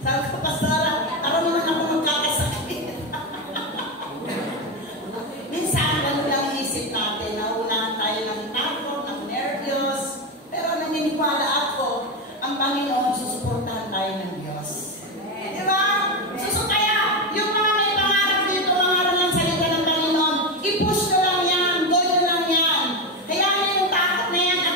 Sabi ko, Pastora, ako naman ako magkakasakit. Minsan, ano lang isip natin, naunahan tayo ng takot, ng nervyos, pero naniniwala ako, ang Panginoon, susuportahan tayo ng Diyos. Di ba? Kaya, yung mga may pangarap dito, pangarap ng salita ng Panginoon, i-push na lang yan, go na lang yan. Kaya yung takot na yan,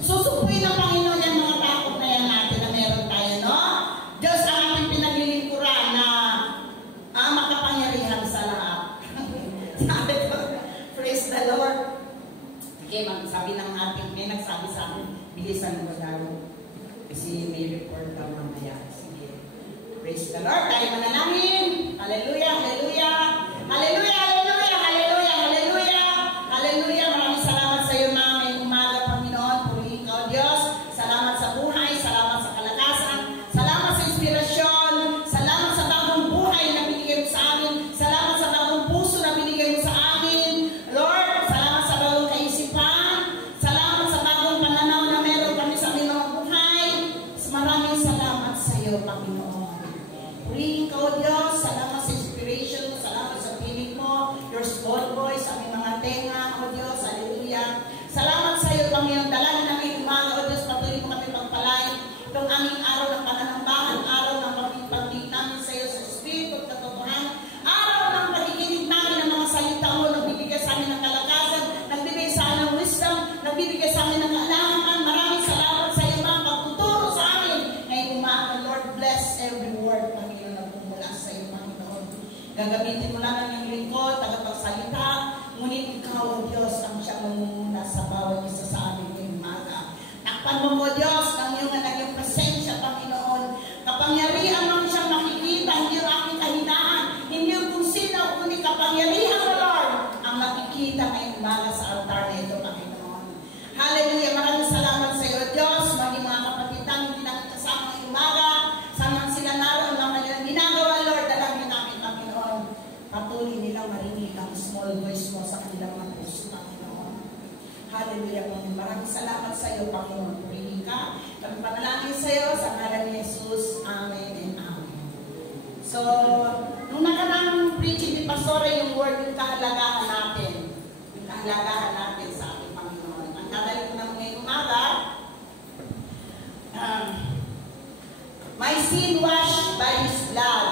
susupuin ng Panginoon yan mga takot na yan natin na meron tayo, no? Diyos ang ating pinaglilingkuran na makapangyarihan sa lahat. Sabi ko, praise the Lord. Okay, sabi ng ating, may nagsabi sa akin, bilisan mo daw. Kasi may report daw mamaya. Sige. Praise the Lord. Tayo manalangin. Hallelujah, hallelujah. Hallelujah, hallelujah, hallelujah, hallelujah. Hallelujah. Maraming salamat sa iyo, mga umaga, Panginoon. Purihin ka, O Diyos. Salamat sa buhay. Salamat sa kalakasan. Salamat sa inspirasyon. Salamat sa bagong buhay na binigay mo sa amin. Salamat sa bagong puso na binigay mo sa amin. Lord, salamat sa bagong kaisipan. Salamat sa bagong pananaw na meron kami sa aming mga buhay. Maraming salamat sa iyo, Panginoon. Purihin ka, O Diyos. Salamat sa inspiration mo. Salamat sa piling mo. Your small voice, aming mga tenga, O Diyos. Hallelujah. Salamat sa iyo, Panginoon. Dalangin namin umaga, O Diyos. Patuloy mo kami pagpalain. Itong aming araw ng pananambahan, araw ng pagpipagdig namin sa iyo sa Espiritu at katotohanan. Araw ng pakikinig namin ng mga salita mo, nagbibigay sa amin ng kalakasan, nagbibigay sa amin ng wisdom, nagbibigay sa amin ng kaalaman. Maraming salamat sa iyo, mga pagtuturo sa amin. Ngayong umaga, Lord, bless every word, Panginoon, na pumula sa iyo, Panginoon. Gagamitin mo lang ang iyong lingkod, tagapagsalita, ngunit ikaw, O Diyos, ang siyang mamumuna sa bawat isa sa amin ngayong umaga. Takpan mo, O Diyos, ng iyong naging presensya, Panginoon. Kapangyarihan mo siyang makikita, hindi yung aking kahinaan, hindi yung kung sino, kundi kapangyarihan mo, Lord, ang makikita ngayong umaga sa altar na ito, Panginoon. Hallelujah. Maraming salamat sa iyo, Diyos. Maging mga kapatid namin, hindi namin kasama ngayong umaga. Saan sila naroon, mga kanilang ginagawa, Lord, dalangin namin, Panginoon. Patuloy nilang marinig ang small voice mo sa kanilang mga puso, Panginoon. Hallelujah, Panginoon. Maraming salamat sa iyo, Panginoon. Purihin ka. Kami panalangin sa iyo sa ngalan ni Jesus. Amen and amen. So, nung nakarang preaching ni Pastor, yung word, yung kahalagahan natin. Yung kahalagahan natin sa ating Panginoon. Ang dadali ko naman ngayong umaga, my sin washed by His blood.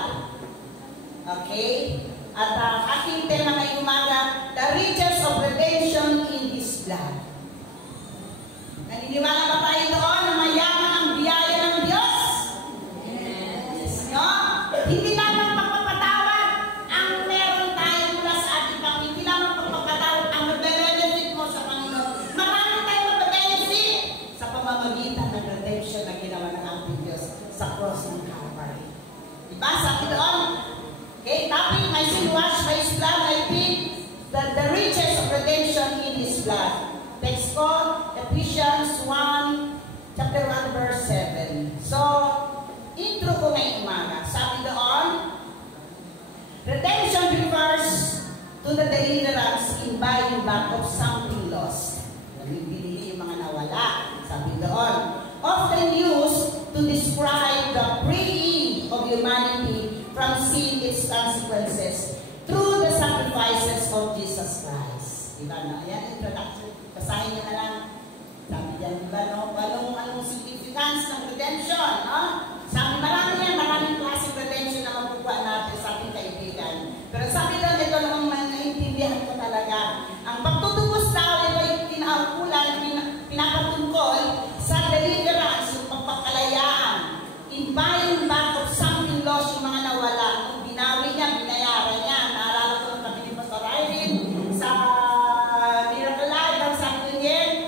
Okay? At aking tema ngayong umaga, the riches of redemption in His blood. Naniniwala ba tayo doon na mayaman ang biyaya ng Diyos? Yes. No? Hindi lamang pagpapatawad ang meron tayo mula sa ating Panginoon. Hindi lamang pagpapatawad ang magbe-benefit mo sa Panginoon. Marami tayong magbe-benefit sa pamamagitan ng redemption na ginawa ng ating Diyos sa cross ng Calvary. Diba? Sabi doon, okay, topic, my sin washed by His blood, I think that the riches of redemption in His blood. Text ko, Ephesians 1, chapter 1, verse 7. So, intro ko ngayong umaga. Sabi doon, redemption refers to the deliverance in buying back of something lost. Nabibili yung mga nawala. Sabi doon, often used to describe the freeing of humanity from sin, its consequences, through the sacrifices of Jesus Christ. Diba na? Ayan, introduction. Basahin nyo na lang. Sabi dyan, diba, no? Anong significance ng redemption, no? Sabi, maraming klaseng redemption na mapukuha natin sa ating kaibigan. Pero sabi doon, ito namang naiintindihan ko talaga. Ang pagtutubos daw, ito ay pinaukulan, pinapatungkol sa deliverance, yung pagpakalayaan. In buying back of something lost, yung mga nawala. Kung binawi niya, binayaran niya. Naalala ko ng kami ni Pastor Irene sa Miracle Life, ang sabi niya,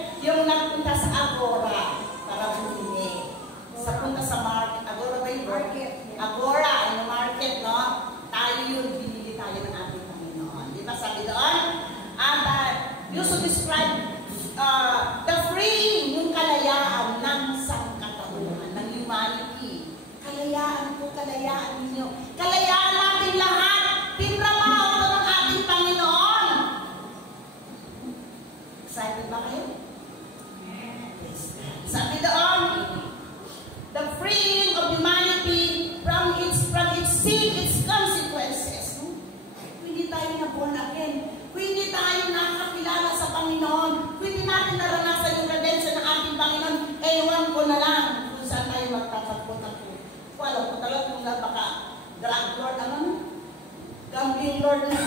Lord na.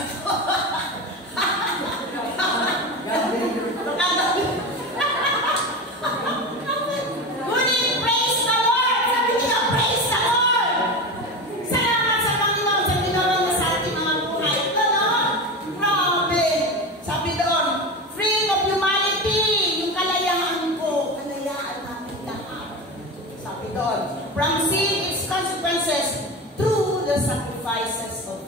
Ngunit praise the Lord! Sabi niya, praise the Lord! Salamat sa Panginoon sa ginawa niya sa ating mga buhay. Ito, no? Grabe! Sabi doon, freedom of humanity! Yung kalayaan ko, kalayaan natin lahat. Sabi doon, from sin, its consequences, through the sacrifices of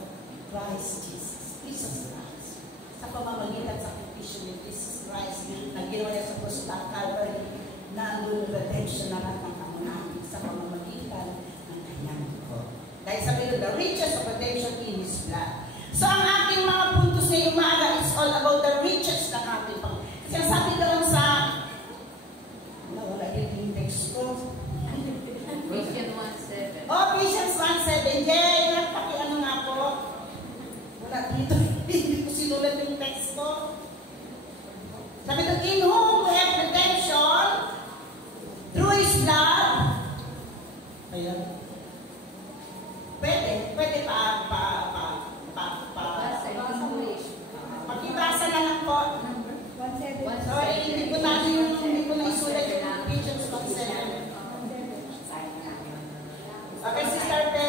Christ Jesus. Jesus Christ. Sa pamamagitan sa sakripisyo ni Jesus Christ, na ginawa niya sa krus ng Calvary, na ang redemption na lahat ng kamunahan sa pamamagitan ng kanyang dugo. Dahil sabi doon, the riches of redemption in His blood. So ang ating mga puntos na umaga is all about the riches ng ating Panginoon. Kasi sabi doon sa wala yung text ko. Ephesians 1:7. Oh, Ephesians 1:7. Yay! Nagpakiano nga po. Wala dito. Hindi ko sinulat yung text ko. Sabi doon, in whom we have redemption through His blood. Ayan. Pwede pakibasa na lang po. Sorry, hindi ko na isulat yung Ephesians 1:7. Okay, Sister Pe,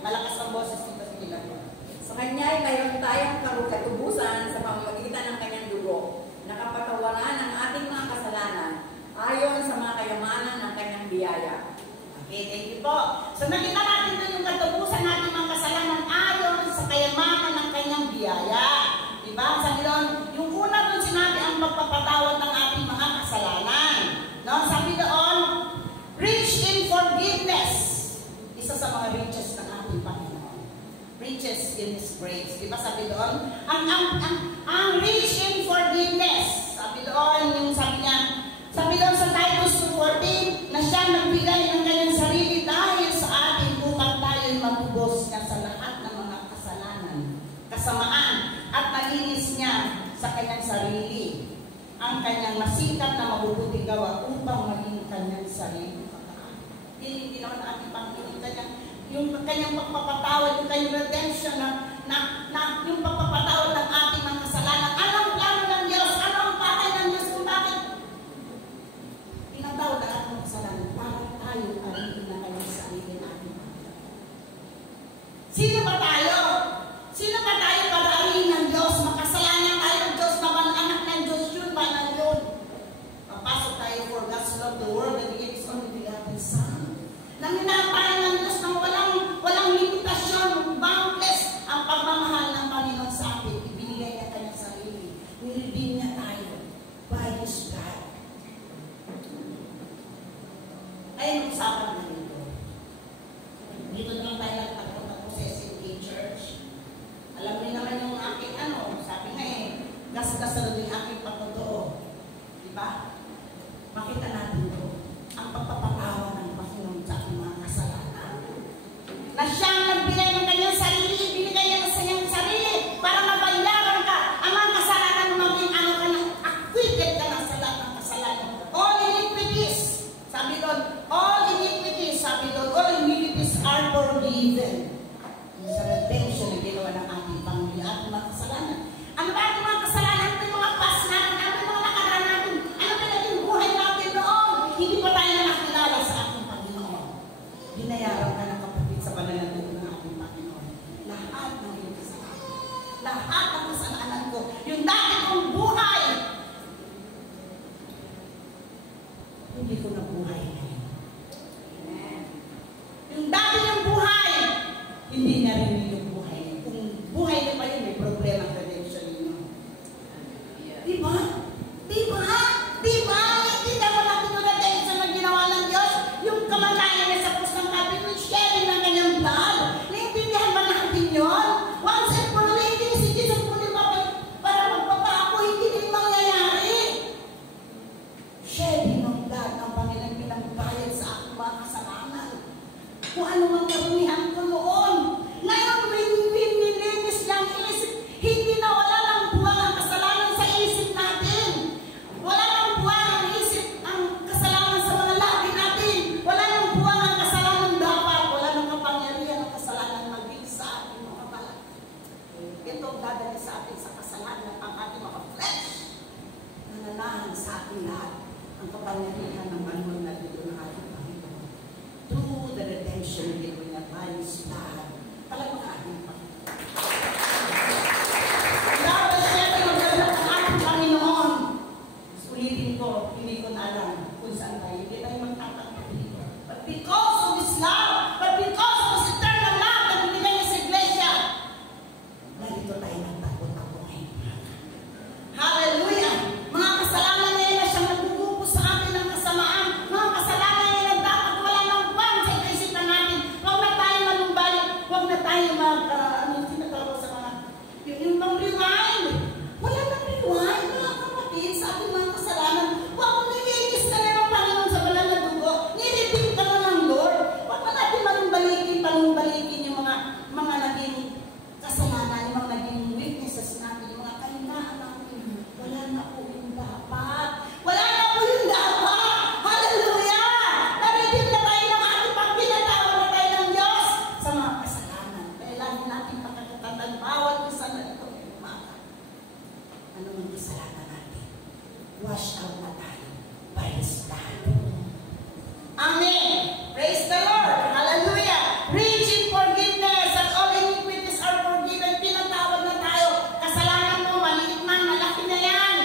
malakas ang boses dito sa ilang. Sa Kanya ay mayroon tayong katubusan sa pamamagitan ng Kanyang dugo, nakapatawaran ang ating mga kasalanan ayon sa mga kayamanan ng Kanyang biyaya. Okay, thank you po. So nakita natin doon yung katubusan natin mga kasalanan ayon sa kayamanan ng Kanyang biyaya. Diba? Sabi doon, yung una doon sinabi ang magpapatawad ng ating mga kasalanan. No? Sabi doon, rich in forgiveness. Isa sa mga riches ng ating Panginoon. Riches in His grace. Diba sabi doon? Ang rich in forgiveness. Sabi doon, yung sabi doon sa Titus 2:14, na siya nagbigay ng kanyang sarili dahil sa atin upang tayo'y magubos niya sa lahat ng mga kasalanan, kasamaan, at malinis niya sa kanyang sarili ang kanyang masikap na mabubuting gawa upang maging kanyang sarili. Hindi naman ang ating Panginoon. Yung kanyang pagpapatawad, yung kanyang redemption, yung pagpapatawad ng ating mga kasalanan. Anong plano ng Diyos? Ano ang patay ng Diyos kung bakit pinatawad ang ating kasalanan para tayo ariin na kanyang sarili natin. Sino ba tayo? Sino ba tayo para ariin ng Diyos? Makasalanan tayo ng Diyos naman, anak ng Diyos yun, banal yun. Papasok tayo for God's love the world and He gave His only begotten Son. Naminatayan ng Diyos na walang limitasyon, boundless ang pagmamahal ng Panginoon sa atin. Ibinigay niya kanyang sarili. Niredeem niya tayo by His blood. Ayun, usapan na dito. Dito naman tayo nagtapos sa SMK Church. Alam niyo naman yung aking sabi nga gas-gasan yung aking pagtotoo. Diba? Makita natin ito. Ang pagpapatawa ng Panginoon sa ating mga kasalanan. Na siyang nagbigay ng kanyang sarili, binigay niya sa kanyang sarili para mabayaran ka ang mga kasalanan ng maging ka na, acquitted ka na sa lahat ng kasalanan. All iniquities, sabi doon, all iniquities are forgiven. Sa redemption na ginawa ng ating Panginoon, ating mga kasalanan. Ano ba ating mga kasalanan? Ano yung mga past natin? Ano yung mga nakaraan natin? Ano ba naging buhay natin noon? Hindi pa tayo nakakilala sa ating Panginoon. Binayaran ka ng kapatid sa pananalig ng ating Panginoon. Lahat ng iyong kasalanan. Lahat ng kasalanan ko. Yung dati kong buhay, hindi ko na buhay ngayon. Yung dati niyang buhay, hindi na rin yung buhay niya. Kung buhay niya pa yun, may problema ang redemption niyo. Diba? Diba? Diba? Hindi ka natin yung redemption na ginawa ng Diyos. Yung kamatayan niya sa krus ng Calvary, yung sharing ng kanyang blood. Naintindihan ba natin yun? Once and for all, hindi si Jesus po para magpapako, hindi din mangyayari. Sharing ng blood ng Panginoon pinagbayad sa aking mga kasalanan. Kung ano mang karunihan ko noon. Ngayon, nilinis lang isip. Hindi na wala nang buwang ang kasalanan sa isip natin. Wala nang buwang ang isip ang kasalanan sa mga labi natin. Wala nang buwang ang kasalanan dapat. Wala nang kapangyarihan ang kasalanan maging sa ating mga balat. Ito salvation given niya tayo sa lahat. Palagpakan pa. Dapat siyempre magdala ng ating Panginoon. Ulitin ko, hindi ko na alam kung saan tayo. Hindi tayo magkakapit. But because of His love, but because of His eternal love na binigay niya sa iglesia, narito tayo nagtakot-takot ngayon. Hallelujah! Mga kasalanan niya na siyang nagbubuko sa atin ng kasamaan. Mga kasalanan niya na dapat wala ng buwan sa isipan natin. Huwag na tayo manumbalik. Huwag na tayo tinatawag sa mga yung rewind. Wala nang rewind, mga kapatid, sa ating mga kasalanan. Huwag mo nilinis ka na ng Panginoon sa banal na dugo. Nilipin ka na ng Lord. Huwag na natin manumbalikin yung mga naging kasalanan, yung mga naging weaknesses natin, yung mga kahinaan natin. Wala na po yung dapat. Wala na po yung dapat. Hallelujah! Narinig na tayo ng ating pagpinatawag na tayo ng Diyos sa mga kasalanan. Kaya lagi natin pakakatandaan bawat isa na ito ay umaga. Ano ang kasalanan natin? Wash out na tayo by His blood. Amen! Praise the Lord! Hallelujah! Rich in forgiveness at all iniquities are forgiven. Pinatawad na tayo. Kasalanan mo, maliit man, malaki na yan.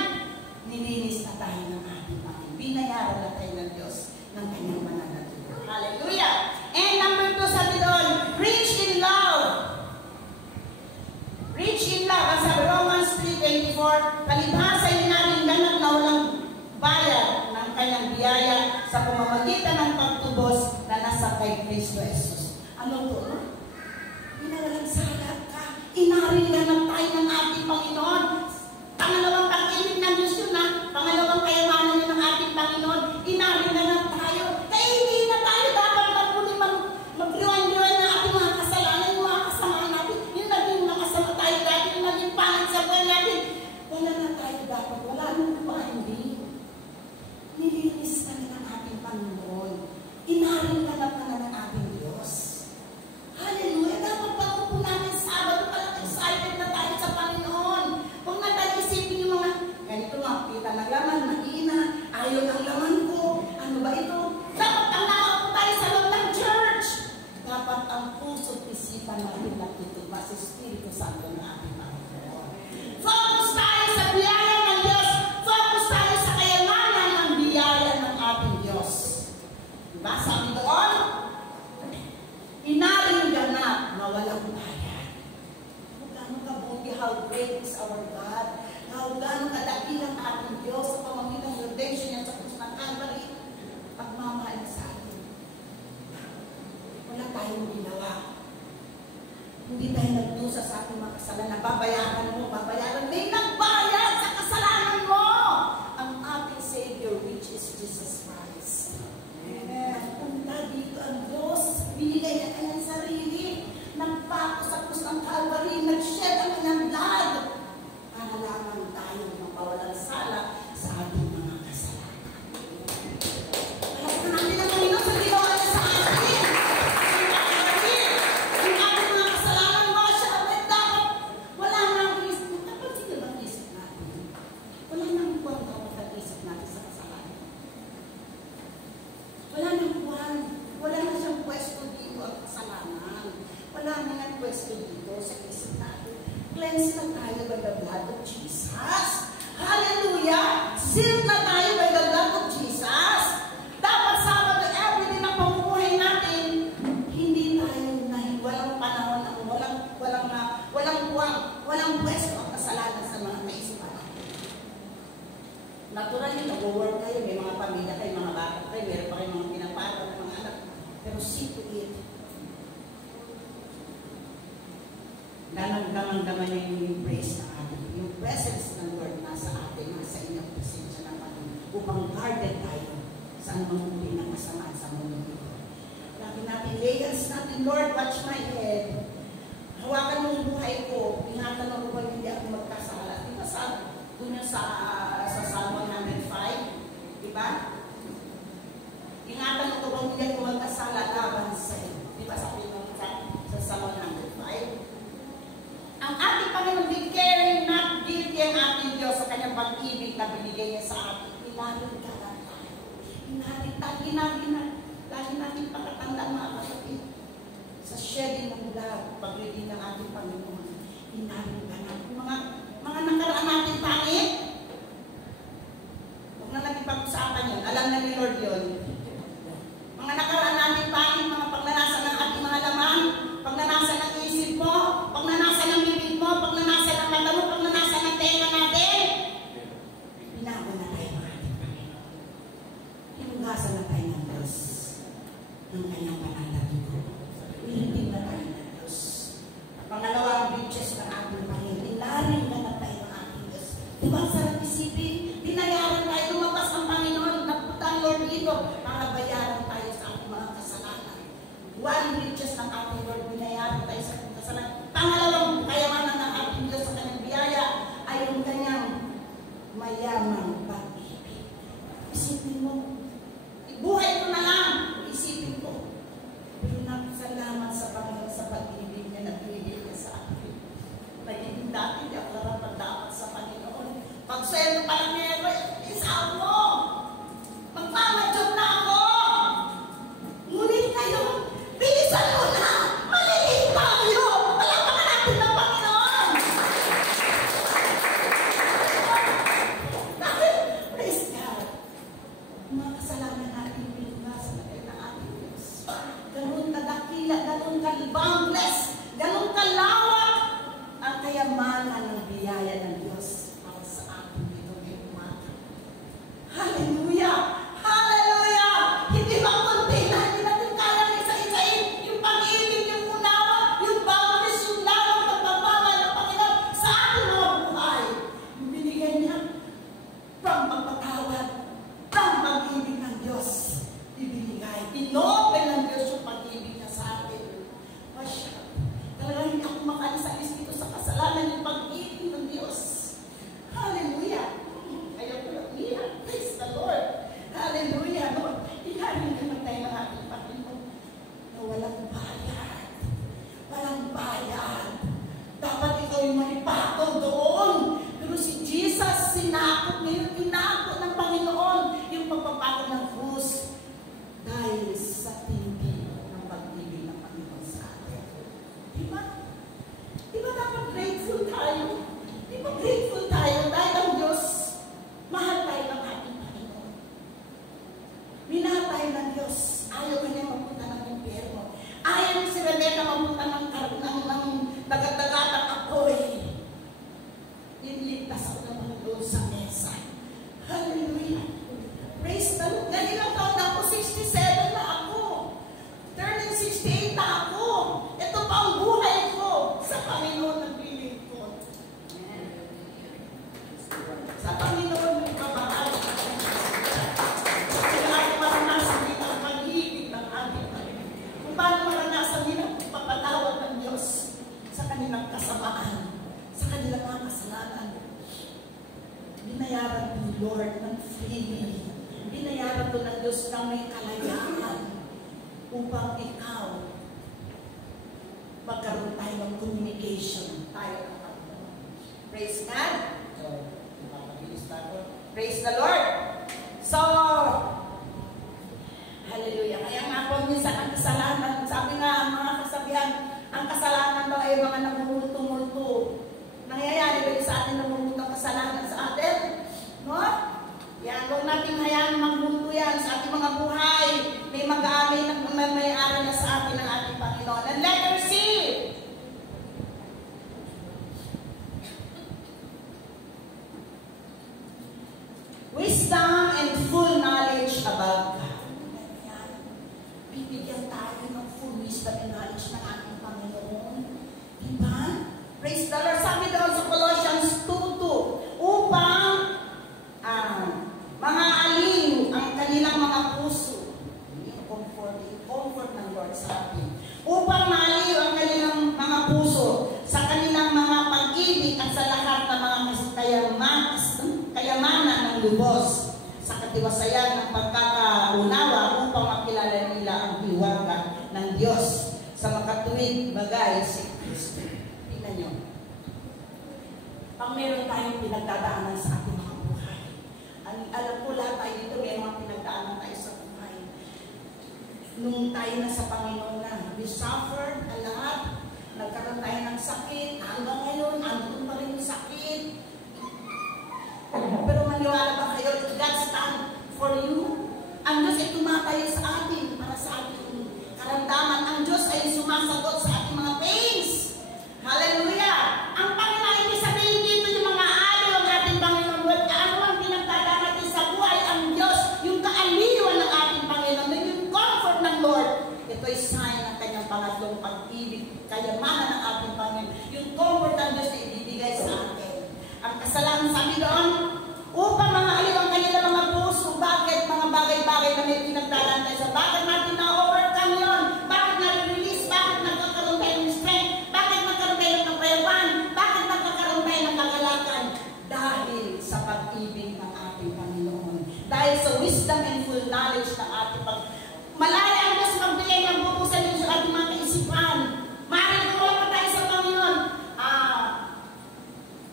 Nilinis na tayo ng ating Panginoon. Binayaran na tayo ng Diyos ng kanyang banal na dugo. Hallelujah! And number 2, sabi doon, rich in love. Rich in love. Ang sabi Romans 3:24, palibhasa yun natin ganap na walang bayad ng kanyang biyaya sa pamamagitan ng pagtubos na nasa kay Kristo Jesus. Ano to? Inawalang salat ka. Inaring ganap tayo ng ating Panginoon. Pangalawang pag-ibig ng Diyos yun, ha? Pangalawang kayamanan yun ng ating Panginoon. Inaring ganap tayo. Kaya hindi na tayo dapat mag-rewind na ating mga kasalanan, yung mga kasamaan natin, yung naging makasama tayo dati, yung naging pangit sa buhay natin. Wala na tayo dapat. Wala nang mga hindi. Nilinis na ng ating Panginoon. Inaring ganap na ng ating Diyos. Hallelujah! Dapat pag-upo natin Sabado, parang excited na tayo sa Panginoon. Huwag na tayo isipin yung mga, ganito makita ng laman, mahina, ayaw ng laman ko, ano ba ito? Dapat ang nakaupo tayo sa loob ng church. Dapat ang puso't isipan natin natutugma sa Espiritu Santo ng ating Panginoon. Focus tayo sa biyaya ng Diyos. Focus tayo sa kayamanan ng biyaya ng ating Diyos. Diba? Sabi doon, inaring ganap na walang bayad. Gano'ng kabuti, how great is our God. Gano'ng kadakil ang ating Diyos sa pamamagitan ng redemption niya sa krus ng Calvary. Pagmamahal sa atin. Wala tayong ginawa. Hindi tayo nagdusa sa ating mga kasalanan. Babayaran mo, babayaran. May nagbayad sa kasalanan mo. Ang ating Savior, which is Jesus Christ. Nagpunta dito ang Diyos. Binigay niya kanyang sarili. Nagpako sa krus ng Calvary. Nag-shed ang kanyang blood. Para lamang tayo mapawalang sala sa ating mga kasalanan. Alam natin ang Panginoon sa ginawa niya sa atin. Yung ating mga kasalanan mo, siya ay dapat wala nang isip. Dapat sige ba isip natin? Wala nang buwan dapat nag-isip natin sa kasalanan. Wala nang buwan. Wala na siyang pwesto dito ang kasalanan. Wala na nga pwesto dito sa isip natin. Cleanse na tayo by the blood of Jesus. Hallelujah! Sealed na tayo by the blood of Jesus. Dapat Sabado, everyday na pamumuhay natin, hindi tayo walang panahon, walang buwang, walang pwesto ang kasalanan sa mga kaisipan natin. Natural yun, nag-work kayo, may mga pamilya kayo, mga bata kayo, meron pa kayo mga pinapatol ng mga anak. Pero see to it. Damang-daman niya yung embrace na atin. Yung presence ng Lord nasa atin, nasa inyong presensya ng atin, upang guarded tayo sa anumang uri ng kasamaan sa mundo ito. Lagi natin, layers natin, Lord, watch my head. Hawakan mo yung buhay ko. Ingatan mo ba hindi ako magkasala. Diba doon yung sa Psalm 105? Diba? Ingatan mo ba hindi ako magkasala laban sa'yo. Diba sabi mo sa Psalm 105? Ang ating Panginoon, be caring, not guilty ang ating Diyos sa kanyang pag-ibig na binigay niya sa atin. Inarin ka lang tayo. Inarin tayo. Lagi natin pakatandaan mga kapatid. Inarin ka na. Mga nakaraan natin pangit, huwag na natin pag-usapan yun. Alam na ni Lord yun. Mga nakaraan natin pangit, mga pagnanasa ng ating mga laman, pagnanasa ng isip mo, pagnanasa ng bibig mo, pagnanasa ng mata mo, pagnanasa ng tenga natin. Binago na tayo mga ating Panginoon. Hinugasan na tayo ng Diyos ng kanyang banal na dugo. Nilindig na tayo ng Diyos. Pangalawang riches ng ating Panginoon. Inaring na tayo ng ating Diyos. Diba sarap isipin? Dinayaran tayo, lumabas ang Panginoon. Nagpunta ang Lord dito para bayaran tayo sa ating mga kasalanan. One riches ng ating Lord, binayaran tayo sa ating kasalanan. Pangalawang kayamanan ng ating Diyos sa kanyang biyaya ay yung kanyang mayamang pag-ibig. Isipin mo, buhay ko na lang, isipin ko. Salamat sa Panginoon sa pag-ibig niya na binigay niya sa akin. Nagiging dati, di ako narapat dapat sa Panginoon. Pag sweldo pa lang niya, isa mo! Magmamadyog na ako! Ngunit ngayon, bilisan mo na! Malilip tayo! Palapakan natin ng Panginoon! Dahil, praise God, mga kasalanan natin, binugasan na kayo ng ating Diyos. Ganun kadakila, ganun ka-boundless, ganun kalawak ang kayamanan ng biyaya ng Diyos para sa ating dito ngayong umaga. Hallelujah! Hallelujah! Hindi ba kunti na hindi natin kayang isa-isain yung pag-ibig, yung unawa, yung boundless, yung lawak ng pagmamahal ng Panginoon sa ating mga buhay. Yung binigyan niya from pagpatawad, from pag-ibig ng Diyos. Ibinigay. Inopen ng Diyos yung pag-ibig niya sa atin. Masya. Talagang hindi ako makalisalis dito sa kasalanan yung pag-ibig ng Diyos. Hallelujah. Ayaw ko lang niya. Praise the Lord. Hallelujah. Lord, inarin naman tayo ng ating Panginoon na walang bayad. Walang bayad. Dapat ikaw yung manipatol doon. Pero si Jesus, sinakot niya yung tinakot ng Panginoon yung pagpapakot ng krus. Dahil sa tindi ng pag-ibig ng Panginoon sa atin. Diba? Diba dapat grateful tayo? Diba grateful tayo dahil ang Diyos, mahal tayo ng ating Panginoon. Minahal tayo ng Diyos. Ayaw niya mapunta ng impyerno. Ayaw niya si Rebecca mapunta ng dagat-dagat at apoy. Inligtas ako naman doon sa mesa. Hallelujah. Praise the Lord. Ganyan taon na ako, 67 na ako. Turning 68 na ako. Ito pa ang buhay ko sa Panginoon ng piling ko. Sa Panginoon ng kabahal. Kaya ako maranasan din ang pag-ibig ng ating Panginoon. Kung paano maranasan din ang papatawad ng Diyos sa kanilang kasamaan, sa kanilang mga kasalanan. Binayaran ng Lord ng freely. Binayaran to ng Diyos na may kalayaan upang ikaw magkaroon tayo ng communication tayo ng Panginoon. Praise God! Praise the Lord! So, hallelujah. Kaya nga po minsan ang kasalanan, sabi nga mga kasabihan, ang kasalanan daw ay mga nagmumulto-multo. Nangyayari ba sa atin namumulto ang kasalanan sa atin? No? Yan, huwag natin hayaan magmulto yan sa ating mga buhay. May mag-aamin na may-ari na sa atin ng ating Panginoon. And letter C. Wisdom and full knowledge about God. Bibigyan tayo ng full wisdom and knowledge ng ating Panginoon. Diba? Praise the Lord. Sabi doon sa Colossians 2:2, upang mga aliw ang kanilang mga puso. Comfort ng Lord sa atin. Upang maaliw ang kanilang mga puso sa kanilang mga pag-ibig at sa lahat ng mga kayamanan ng lubos sa katiwasayan ng pagkakaunawa upang makilala nila ang hiwaga ng Diyos sa makatuwid bagay si Kristo. Tingnan nyo. Pag meron tayong pinagdadaanan sa ating mga buhay, alam ko lahat tayo dito, may mga pinagdaanan tayo sa buhay. Nung tayo na sa Panginoon na, we suffered a lot, nagkaroon tayo ng sakit, hanggang ngayon, andun pa rin yung sakit. Pero maniwala ba kayo, God stand for you? Ang Diyos ay tumatayo sa atin para sa ating karamdaman. Ang Diyos ay sumasagot sa ating mga pains. Hallelujah! Ang Panginoon, hindi sabihin dito yung mga aliw ang ating Panginoon. Ano ang pinagdadaan natin sa buhay? Ang Diyos, yung kaaliwan ng ating Panginoon, yung comfort ng Lord. Ito ay sign ng kanyang pangatlong pag-ibig, kayamanan ng ating Panginoon. Yung comfort ng Diyos na ibibigay sa atin. Ang kasalanan sabi doon, upang mga aliw ang kanilang mga puso, bakit mga bagay-bagay na may pinagdadaan tayo sa bakit natin na-overcome yun? Bakit na-release? Bakit nagkakaroon tayo ng strength? Bakit nagkaroon tayo ng kapayawan? Bakit nagkakaroon tayo ng kagalakan? Dahil sa pag-ibig ng ating Panginoon. Dahil sa wisdom and full knowledge ng ating Panginoon. Malaya ang Diyos magbigay ng bubusan yung sa ating mga kaisipan. Maaaring kung wala pa tayo sa Panginoon,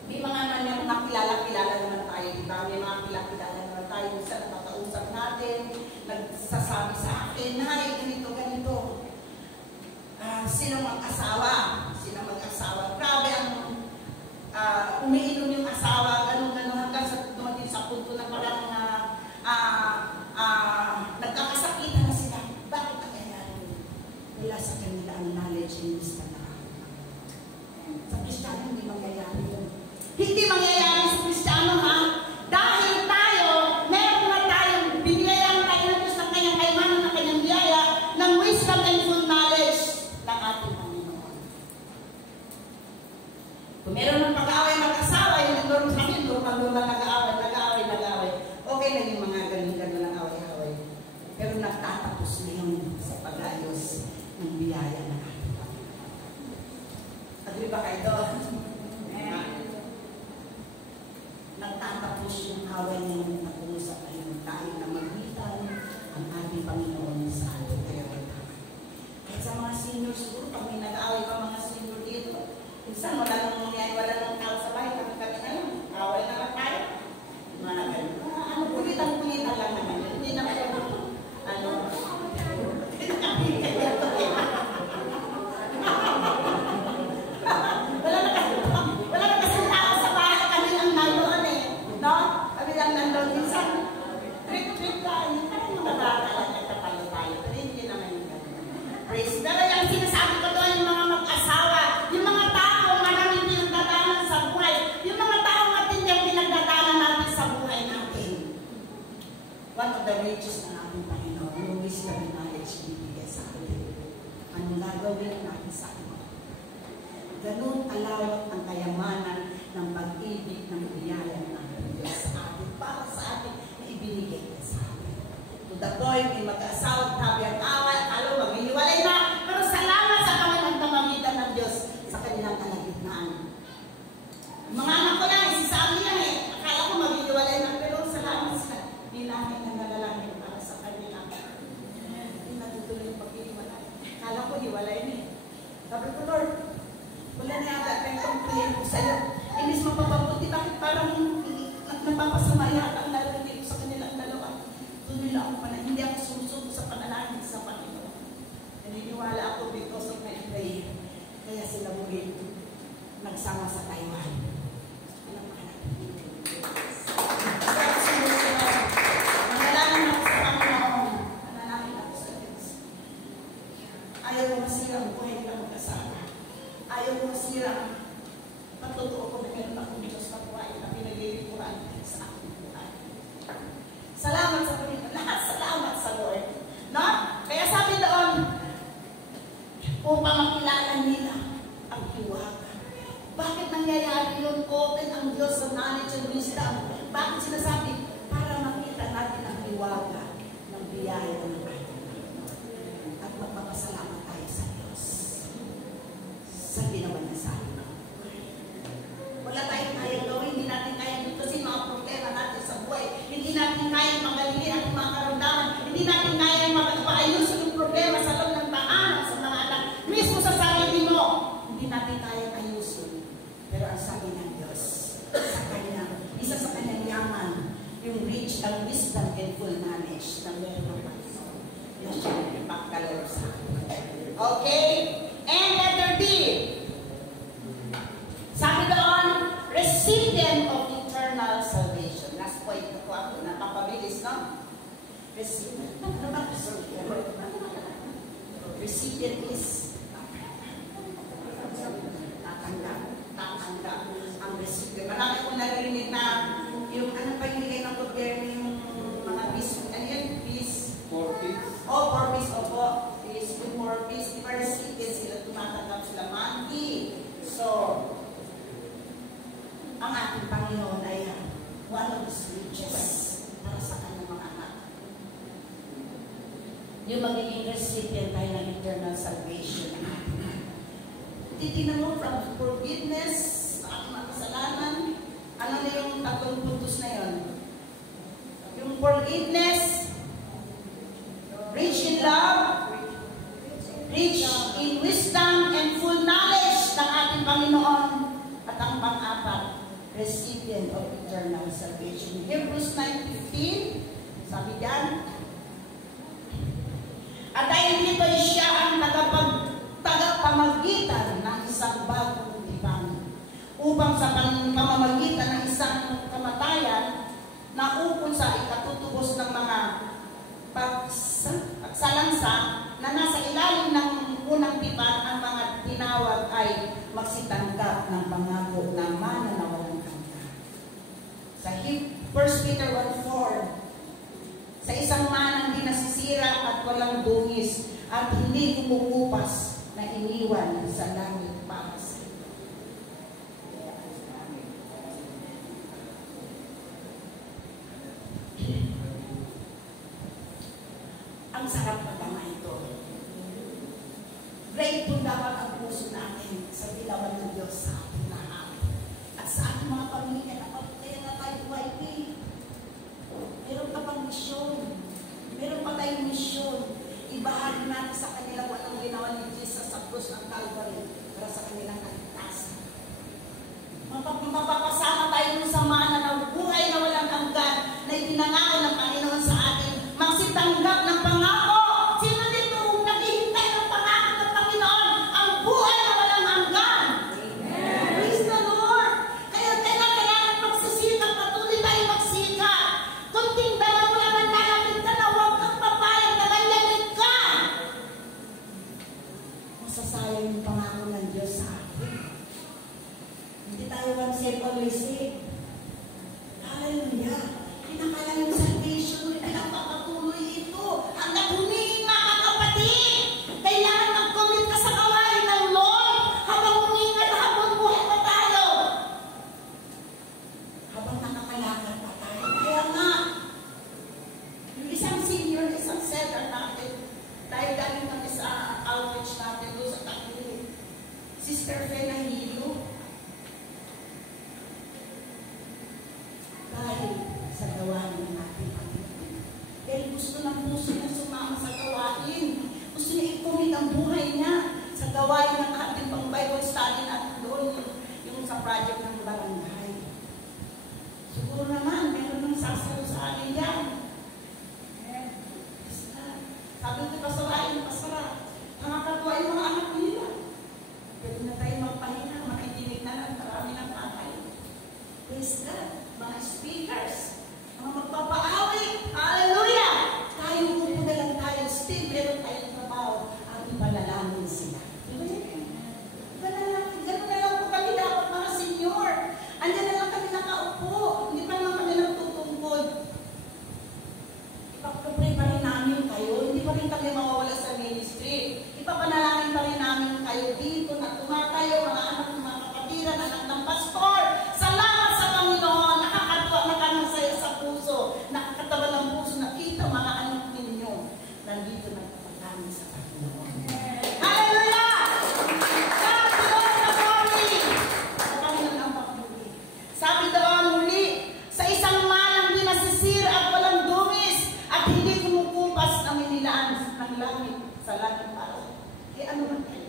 may mga nakilala-kilala naman tayo, diba? May mga kilala naman tayo sa nakakausap natin, nagsasabi sa akin, Nay, ganito, ganito. Sino mag-asawa? Sino mag-asawa? Grabe ang umiinom yung asawa, ganun hanggang sa dumating sa punto na parang nagkakasakitan na sila. Bakit ang kailangan? Wala sa kanila ang knowledge and wisdom na sa Kristiyano hindi mangyayari yun. Hindi mangyayari sa Kristiyano, ha? Dahil tayo, meron na tayong binilayan tayo ng Diyos ng kanyang kayamanan, ng kanyang biyaya, ng wisdom and full knowledge ng ating Panginoon. Kung meron ng pag-aaway mag-asawa, yung nagkaroon sa akin, normal nag-aaway. Okay lang yung mga ganun ng away-away. Pero nagtatapos na yun sa pag-ayos ng biyaya ng ating Panginoon. Agree ba kayo doon? Nagtatapos yung away niya ng nag-uusap na yung tayo na magitan ang ating Panginoon sa ating kayawan. Kahit sa mga senior siguro, pag may nag-aaway pa mga senior dito, minsan wala nang tao sa bahay, kami na lang, away na lang tayo. Mga ganun. Pulitan lang naman. Hindi naman wala na kasi tao sa bahay, kami lang nandoon eh. No? Kami lang nandoon. Minsan, trip lang. Parang mga bata lang nagkapalo tayo. Pero hindi naman yung ganun. Praise. Pero yung sinasabi ko doon, yung mga mag-asawa, yung mga tao, maraming pinagdadaanan sa buhay, yung mga tao matindi ang pinagdadaanan natin sa buhay natin. One of the riches ng ating Panginoon, yung wisdom and knowledge ibigay sa atin. Anong gagawin natin sa atin? Ganun alawat ang kayamanan ng pag-ibig ng biyaya ng Diyos sa atin, para sa atin na ibinigay niya sa atin. To the point, may mag-asawa, tabi ang away, alo, maghihiwalay na, pero salamat sa kanilang pamamagitan ng Diyos sa kanilang kalagitnaan. Mga anak ko lang, isisabi yan eh, akala ko maghihiwalay na, pero salamat sa dinamit ng nalalangin para sa kanila. Hindi natutuloy yung pag-hiwalay. Akala ko hiwalay na eh. Sabi ko, Lord, wala na yata tayong complain ko sa'yo. Inis mapapabuti, bakit parang napapasama yata ang nalagay ko sa kanilang dalawa. Tuloy lang ako pala. Hindi ako sumusuko sa panalangin sa Panginoon. Naniniwala ako because of my prayer. Kaya sila muli nagsama sa Taiwan. Manalangin ako sa Panginoon. Manalangin ako sa Diyos. Ayaw mo masira ang buhay nila mag-asawa. Ayaw mo masira. Patutuo ko na meron akong Diyos na buhay na pinagilikuran sa aking buhay. Salamat sa Panginoon. Lahat salamat sa Lord. No? Kaya sabi doon, upang makilala nila ang hiwaga. Bakit nangyayari yun? Open ang Diyos sa knowledge and wisdom. Bakit sinasabi? Para makita natin ang hiwaga ng biyaya ng ating Panginoon. At magpapasalamat tayo sa Diyos sa ginawa niya sa atin. Wala tayong kayang gawin, hindi natin kayang lutusin mga problema natin sa buhay. Hindi natin kayang magalingin ang mga karamdaman. Hindi natin kayang maayusin yung problema sa loob ng paanan sa mga anak. Mismo sa sarili mo, hindi natin kayang ayusin. Pero ang sabi ng Diyos, sa kanya, isa sa kanyang yaman, yung rich and wisdom and full knowledge na meron ng Panginoon. Yan siya yung ipagkaloob sa atin. Okay? And letter D, Recipient. Ano ba recipient? Recipient is tatanggap. Ang recipient. Marami kong narinig na yung ano pa yung bigay ng gobyerno yung mga peace. Ano yan? Peace? For peace. Oh, for peace. Opo. Peace. Yung for peace. Di ba recipient sila? Tumatanggap sila monthly. So, ang ating Panginoon ay one of His riches para sa kanyang mga anak. Yung magiging recipient tayo ng eternal salvation. Titignan mo from forgiveness sa ating mga kasalanan. Ano na yung tatlong puntos na yun? Yung forgiveness, rich in love, rich in wisdom and full knowledge ng ating Panginoon. At ang pang-apat, recipient of eternal salvation. Hebrews 9:15, sabi diyan, at dahil dito siya ang tagapamagitan ng isang bagong tipan, upang sa pamamagitan ng isang kamatayan na ukol sa ikatutubos ng mga pagsalansa na nasa ilalim ng unang tipan, ang mga tinawag ay magsitanggap ng pangako ng mana na walang hanggan. Sa 1 Peter 1:4, sa isang manang di nasisira at walang dungis at hindi kumukupas na iniwan sa langit para sa iyo. Ang sarap na tama ito. Grateful dapat ang puso natin sa dilawan ng Diyos sa ating lahat at sa ating mga pamilya na pagkaya na tayo YP. Meron ka pang misyon. Meron pa tayong misyon. Ibahagi natin sa kanila kung anong ginawa ni Jesus sa krus ng Calvary para sa kanilang kaligtasan. Mapapasama tayo sa mana ng buhay na walang hanggan na ipinangako ng Panginoon sa atin. Magsitanggap ng pangako. Sino dito naghihintay ng pangako ng Panginoon? Ang buhay na walang hanggan. Amen. Praise the Lord. Kaya kailangan magsisikap. Patuloy tayo magsikap. Kunting dala mo lang ang lalapit ka na huwag kang papayag na malamig ka. Masasayang yung pangako ng Diyos sa atin. Hindi tayo once saved, always saved. Hallelujah. Pinakalan yung salvation, hindi lang papatuloy ito. Hanggang humihin mga kapatid. Kailangan mag-commit ka sa gawain ng Lord. Habang humihin at habang buhay pa tayo. Habang nakakalakad pa tayo. Kaya nga, yung isang senior, isang seller natin, dahil galing kami sa outreach natin doon sa Taguig, Sister Fena Hilo, dahil sa gawain ng ating Panginoon. Dahil gusto ng puso niya sumama sa gawain. Gusto niya i-commit ang buhay niya sa gawain ng ating pang-Bible study natin doon, yung sa project ng barangay. Siguro naman, meron ng sasalo sa akin yan. Sabi ko pa sa lain, pasara, nakakatuwa yung mga anak nila. Pwede na tayo magpahinga, makikinig na lang, marami ng tatay. Praise God, mga speakers, mga magpapaawi, hallelujah! Tayo upo na lang tayo, still meron tayong trabaho, ang ipanalangin sila. Ganun na lang po kami dapat mga senior. Andiyan na lang kami nakaupo, hindi pa naman kami nagtutungkod. Ipag-pray pa rin namin kayo, hindi pa rin kami mawawala sa ministry. Ipapanalangin pa rin namin kayo dito na tumatayo, mga anak ng mga kapatiran, anak ng pastor. Salamat sa Panginoon, nakakatuwa na kami sa puso, nakakatawa ng puso, nakita mga anak ninyo, nandito nagpapagkamin sa Panginoon. Hallelujah! God, Lord, the glory! Sa Panginoon ang papuri. Sabi doon muli, sa isang manang di nasisira at walang dungis at hindi kumukupas na minilaan ng langit sa langit para. Eh ano man tayo?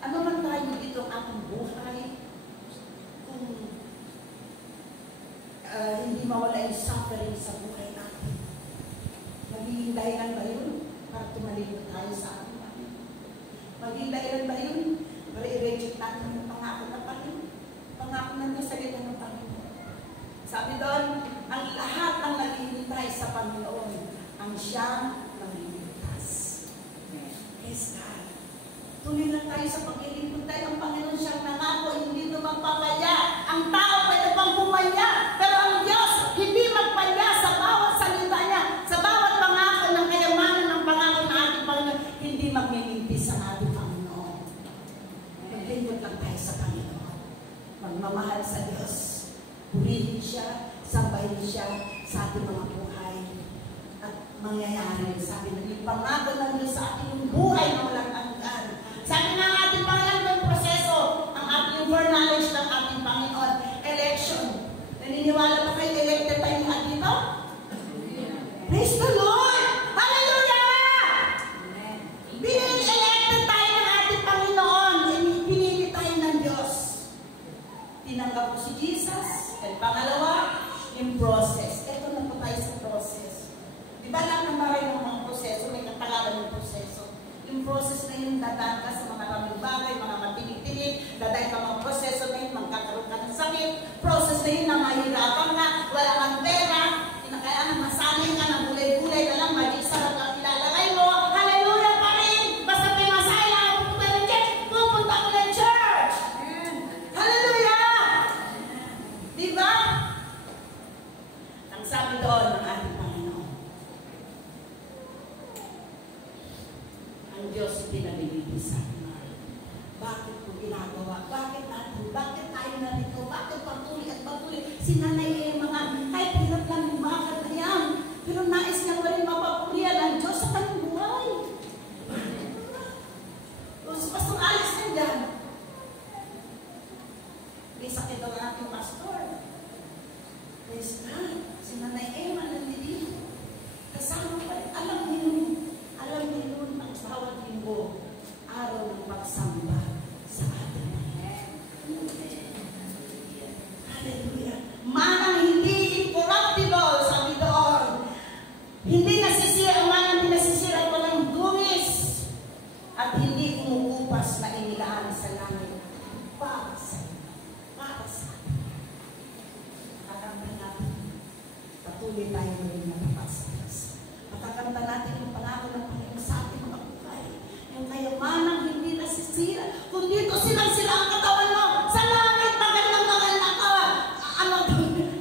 Ano man tayo dito ang ating buhay? Kung hindi mawala yung suffering sa buhay natin. Magiging dahilan ba yun para tumalino tayo sa ating Panginoon? Magiging dahilan ba yun para i-reject natin yung pangako na Panginoon? Pangako ng salita ng Panginoon. Sabi doon, ang lahat ng naghihintay sa Panginoon ang siyang magliligtas. Praise God. Tuloy lang tayo sa paglilingkod tayo. Ang Panginoon siyang nangako, hindi ito magpapaya. Ang tao pwede pang bumaya, pero ang Diyos hindi magpaya sa bawat salita niya, sa bawat pangako ng kayamanan ng pangako ng ating Panginoon, hindi maglilimpis ang ating Panginoon. Maglingkod lang tayo sa Panginoon. Magmamahal sa Diyos. Purihin siya, sambahin siya sa ating mga buhay. At mangyayari, sabi na yung pangako ng Diyos sa ating buhay na walang hanggan. Sabi ng ating Panginoon, may proseso ang ating foreknowledge ng ating Panginoon. Election. Naniniwala ba kayo elected tayo lahat dito? Praise the Lord! Hallelujah! Pinili-elected tayo ng ating Panginoon. Pinili tayo ng Diyos. Tinanggap ko si Jesus. At pangalawa, yung process. Ito na po tayo sa process. Di ba lang maray ng mga proseso, may katagalan ng proseso. Yung process na yun, dadaan ka sa mga maraming bagay, mga matinig-tinig, dadaan ka mga proseso na yun, magkakaroon ka ng sakit, process na yun na mahirapan ka, wala kang pera, kinakayaan, masanay ka ng gulay-gulay na lang, mali sarap ang ilalagay mo, hallelujah pa rin, basta pimasay lang, pupunta ng church, pupunta ko ng church! Hallelujah! Diba? Ang sabi doon ng ating Panginoon, ang Diyos hindi nabilibis sa atin. Bakit po ginagawa? Bakit natin? Bakit tayo narito? Bakit patuloy at patuloy? Sinanay mga kahit hirap lang yung bakit na yan. Pero nais niya pa rin mapapurihan ang Diyos sa kanyang buhay. Pastor Alex na dyan. May sakit daw ang ating pastor. Praise God. Sinanay Emma nandito. Kasama pa rin. Alam niyo ang bawat linggo, araw ng pagsamba sa ating Hallelujah. Manang hindi incorruptible, sabi doon. Hindi nasisira, manang hindi nasisira ko ng dungis at hindi kumukupas na inilaan sa langit. Para sa kakanta natin. Patuloy tayo rin na napasas. Makakanta natin yung pangako ng Panginoon sa ating mga buhay. Yung kayamanang hindi nasisira. Kung dito silang-sila ang katawan mo, sa langit, magandang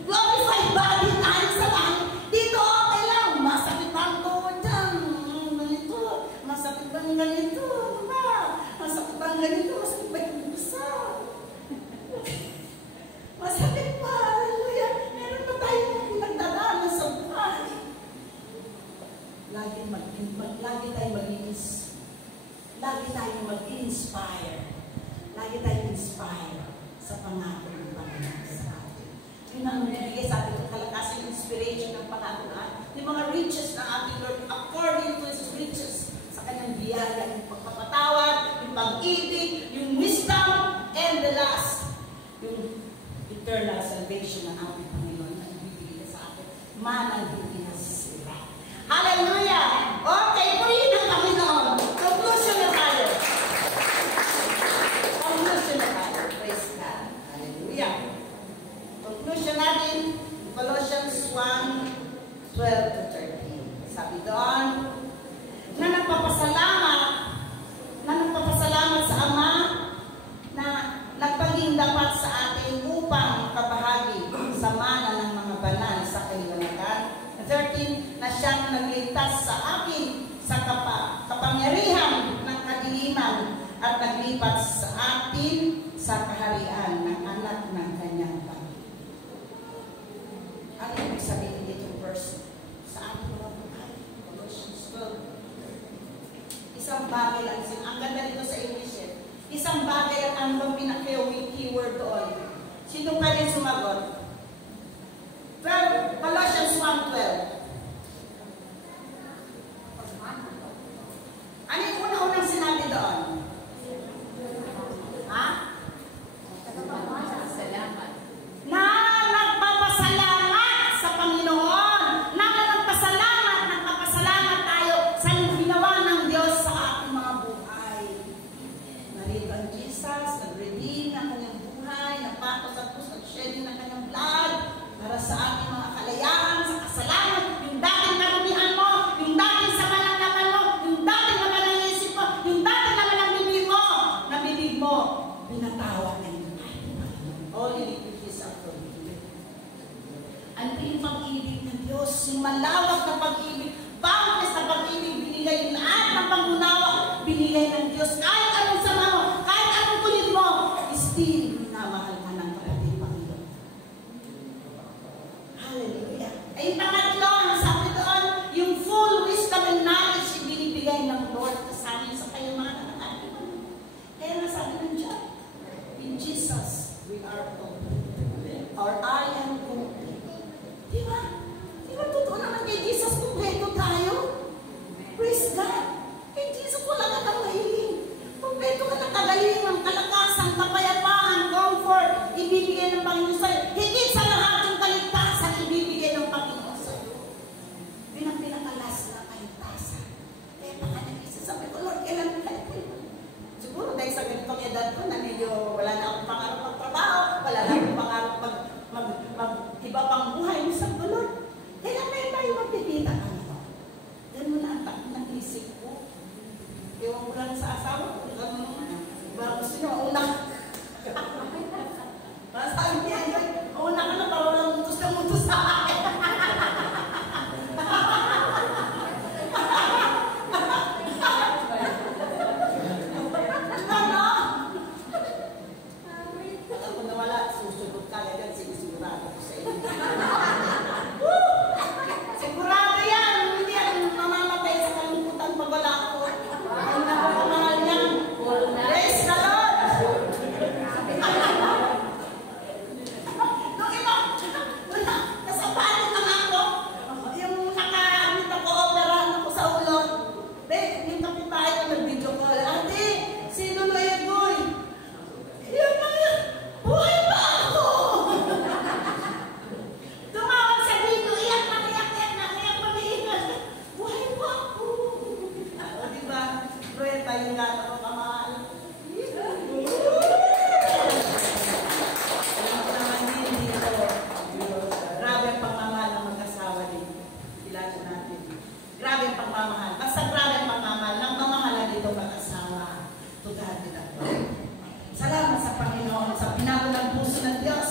glorified body tayo sa langit. Dito, okay lang. Masakit ang tuhod dyan. Ganito. Masakit ang ganito. Masakit ang ganito. Masakit ba yung busa? Masakit pa. Hallelujah. Meron pa tayong pinagdadaanan sa buhay. Lagi tayong mag-inspire. Lagi tayong inspire sa pangako ng Panginoon sa atin. Yun ang nabigay sa atin ng kalakasan, inspiration ng pangako na yung mga riches ng ating Lord according to His riches sa kanyang biyaya, yung pagpapatawad, yung pag-ibig, yung wisdom, and the last, yung eternal salvation ng ating Panginoon na ibibigay sa atin. Manang hindi nasisira. Hallelujah! Okay, purihin ang Panginoon. Conclusion na tayo. Praise God. Hallelujah. Conclusion natin, Colossians 1:12-13. Sabi doon, na nagpapasalamat sa Ama na nagpaging dapat sa atin upang kabahagi sa mana ng mga banal sa kaliwanagan. 13, na siyang nagligtas sa akin sa kapangyarihan ng kadiliman at naglipat sa atin sa kaharian ng anak ng kanyang pag-ibig. Ano yung sabihin dito verse sa ating mga buhay? Colossians 12. Isang bagay lang. Ang ganda dito sa English eh. Isang bagay lang ang bang pinaka-keyword doon. Sino pa rin sumagot? Colossians 1:12. Ano yung una-unang sinabi doon? Ha? Salamat. Na nagpapasalamat sa Panginoon. Na nagpapasalamat tayo sa ginawa ng Diyos sa ating mga buhay. Narito ang Jesus, nag-redeem ng kanyang buhay, nagpatos at shedding ng kanyang blood, para sa ating mga kalayaan, sa kasalanan binigay ng Diyos, kahit anong sama mo, kahit anong kulit mo, still, minamahal ka ng ating Panginoon. Hallelujah. Ay, pangatlo, ang sabi doon, yung full wisdom and knowledge ibinibigay ng Lord sa amin sa kayamanan ng ating Panginoon. Kaya nasabi ng Diyan, in Jesus, we are complete. Or I am complete. Diba? Diba totoo naman kay Jesus, kumpleto tayo? Praise God. Kay Jesus, wala ka kang mahiling. Kumpleto ka ng kagalingan, kalakasan, kapayapaan, comfort, ibibigay ng Panginoon sa'yo. Higit sa lahat yung kaligtasan, ibibigay ng Panginoon sa'yo. Yun ang pinakalas na kaligtasan. Kaya baka nag-isa sabi ko, Lord, kailan ka ito? Siguro dahil sa ganitong edad ko, na medyo wala na akong pangarap magtrabaho, wala na akong pangarap iba pang buhay. Sabi ko, Lord, kailan na tayo magkikita ka na? Ganun na ang takot ng isip ko. Ewan ko lang sa asawa ko. Ba gusto niyo, una ka. Sabi niya, una ka na para walang utos na utos sa akin. Alam ko na wala, susunod ka agad, sigurado ko sa inyo. Sigurado yan, hindi yan mamamatay sa kalungkutan pag wala ako. Ang nakamahal niyan. Praise the Lord! Nung iba, nasa palit na ako, yung nakaamit ako, operahan ako sa ulo. Yung kapitbahay ko nag-video ko, ate, sino na yun? Yan na yan, buhay pa ako! Tumawag sa video, iyak na, buhay pa ako! O diba, Roy, tayo nga ako kamahal. Alam ko naman din dito, grabe ang pagmamahal ng mag-asawa din. Kilala natin. Grabe ang pagmamahal. Basta grabe ang pagmamahal ng mamahalan dito mag-asawa. Tugahan din ako. Salamat sa Panginoon, sa binago ng puso ng Diyos.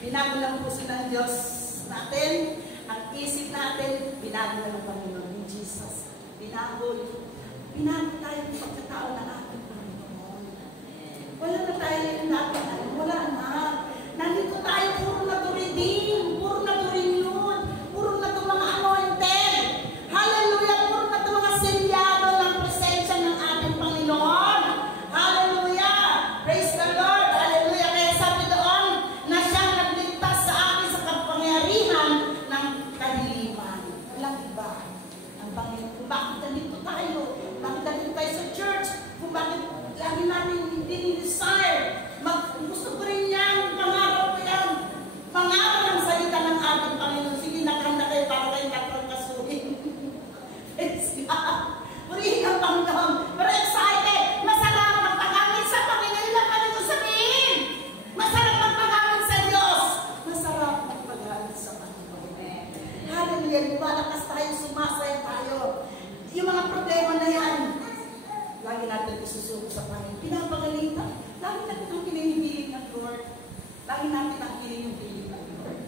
Binago ng puso ng Diyos natin. Ang isip natin, binago ng Panginoon ni Jesus. Binago tayo ng pagkatao ng ating Panginoon. Wala na tayo yung natin. Wala na. Nandito tayo, puro na to redeem, puro na to renewed, puro na to mga anointed. Hallelujah! Puro na to mga selyado ng presensya ng ating Panginoon. Hallelujah! Praise the Lord! Hallelujah! Kaya sabi doon na siyang nagligtas sa akin sa kapangyarihan ng kadiliman. Walang iba. Ang Panginoon. Kung bakit nandito tayo? Bakit nandito tayo sa church? Kung bakit lagi namin hindi ni-desire? Gusto ko rin yan. Pangarap ko yan. Pangarap ng salita ng ating Panginoon. Sige, nakahanda kayo para kayo tatlong kasuhin. Praise God. Purihin ang Panginoon. Pero excited. Masarap magpagamit sa Panginoon. Ilang ka nito sabihin? Masarap magpagamit sa Diyos. Masarap magpagamit sa Panginoon. Hallelujah. Lumalakas tayo, sumasaya tayo. Yung mga problema na yan, lagi natin isusuko sa Panginoon. Pinapagalitan. Lagi natin ang kinihibiling ng Lord. Lagi natin ang kinihibiling ng Lord.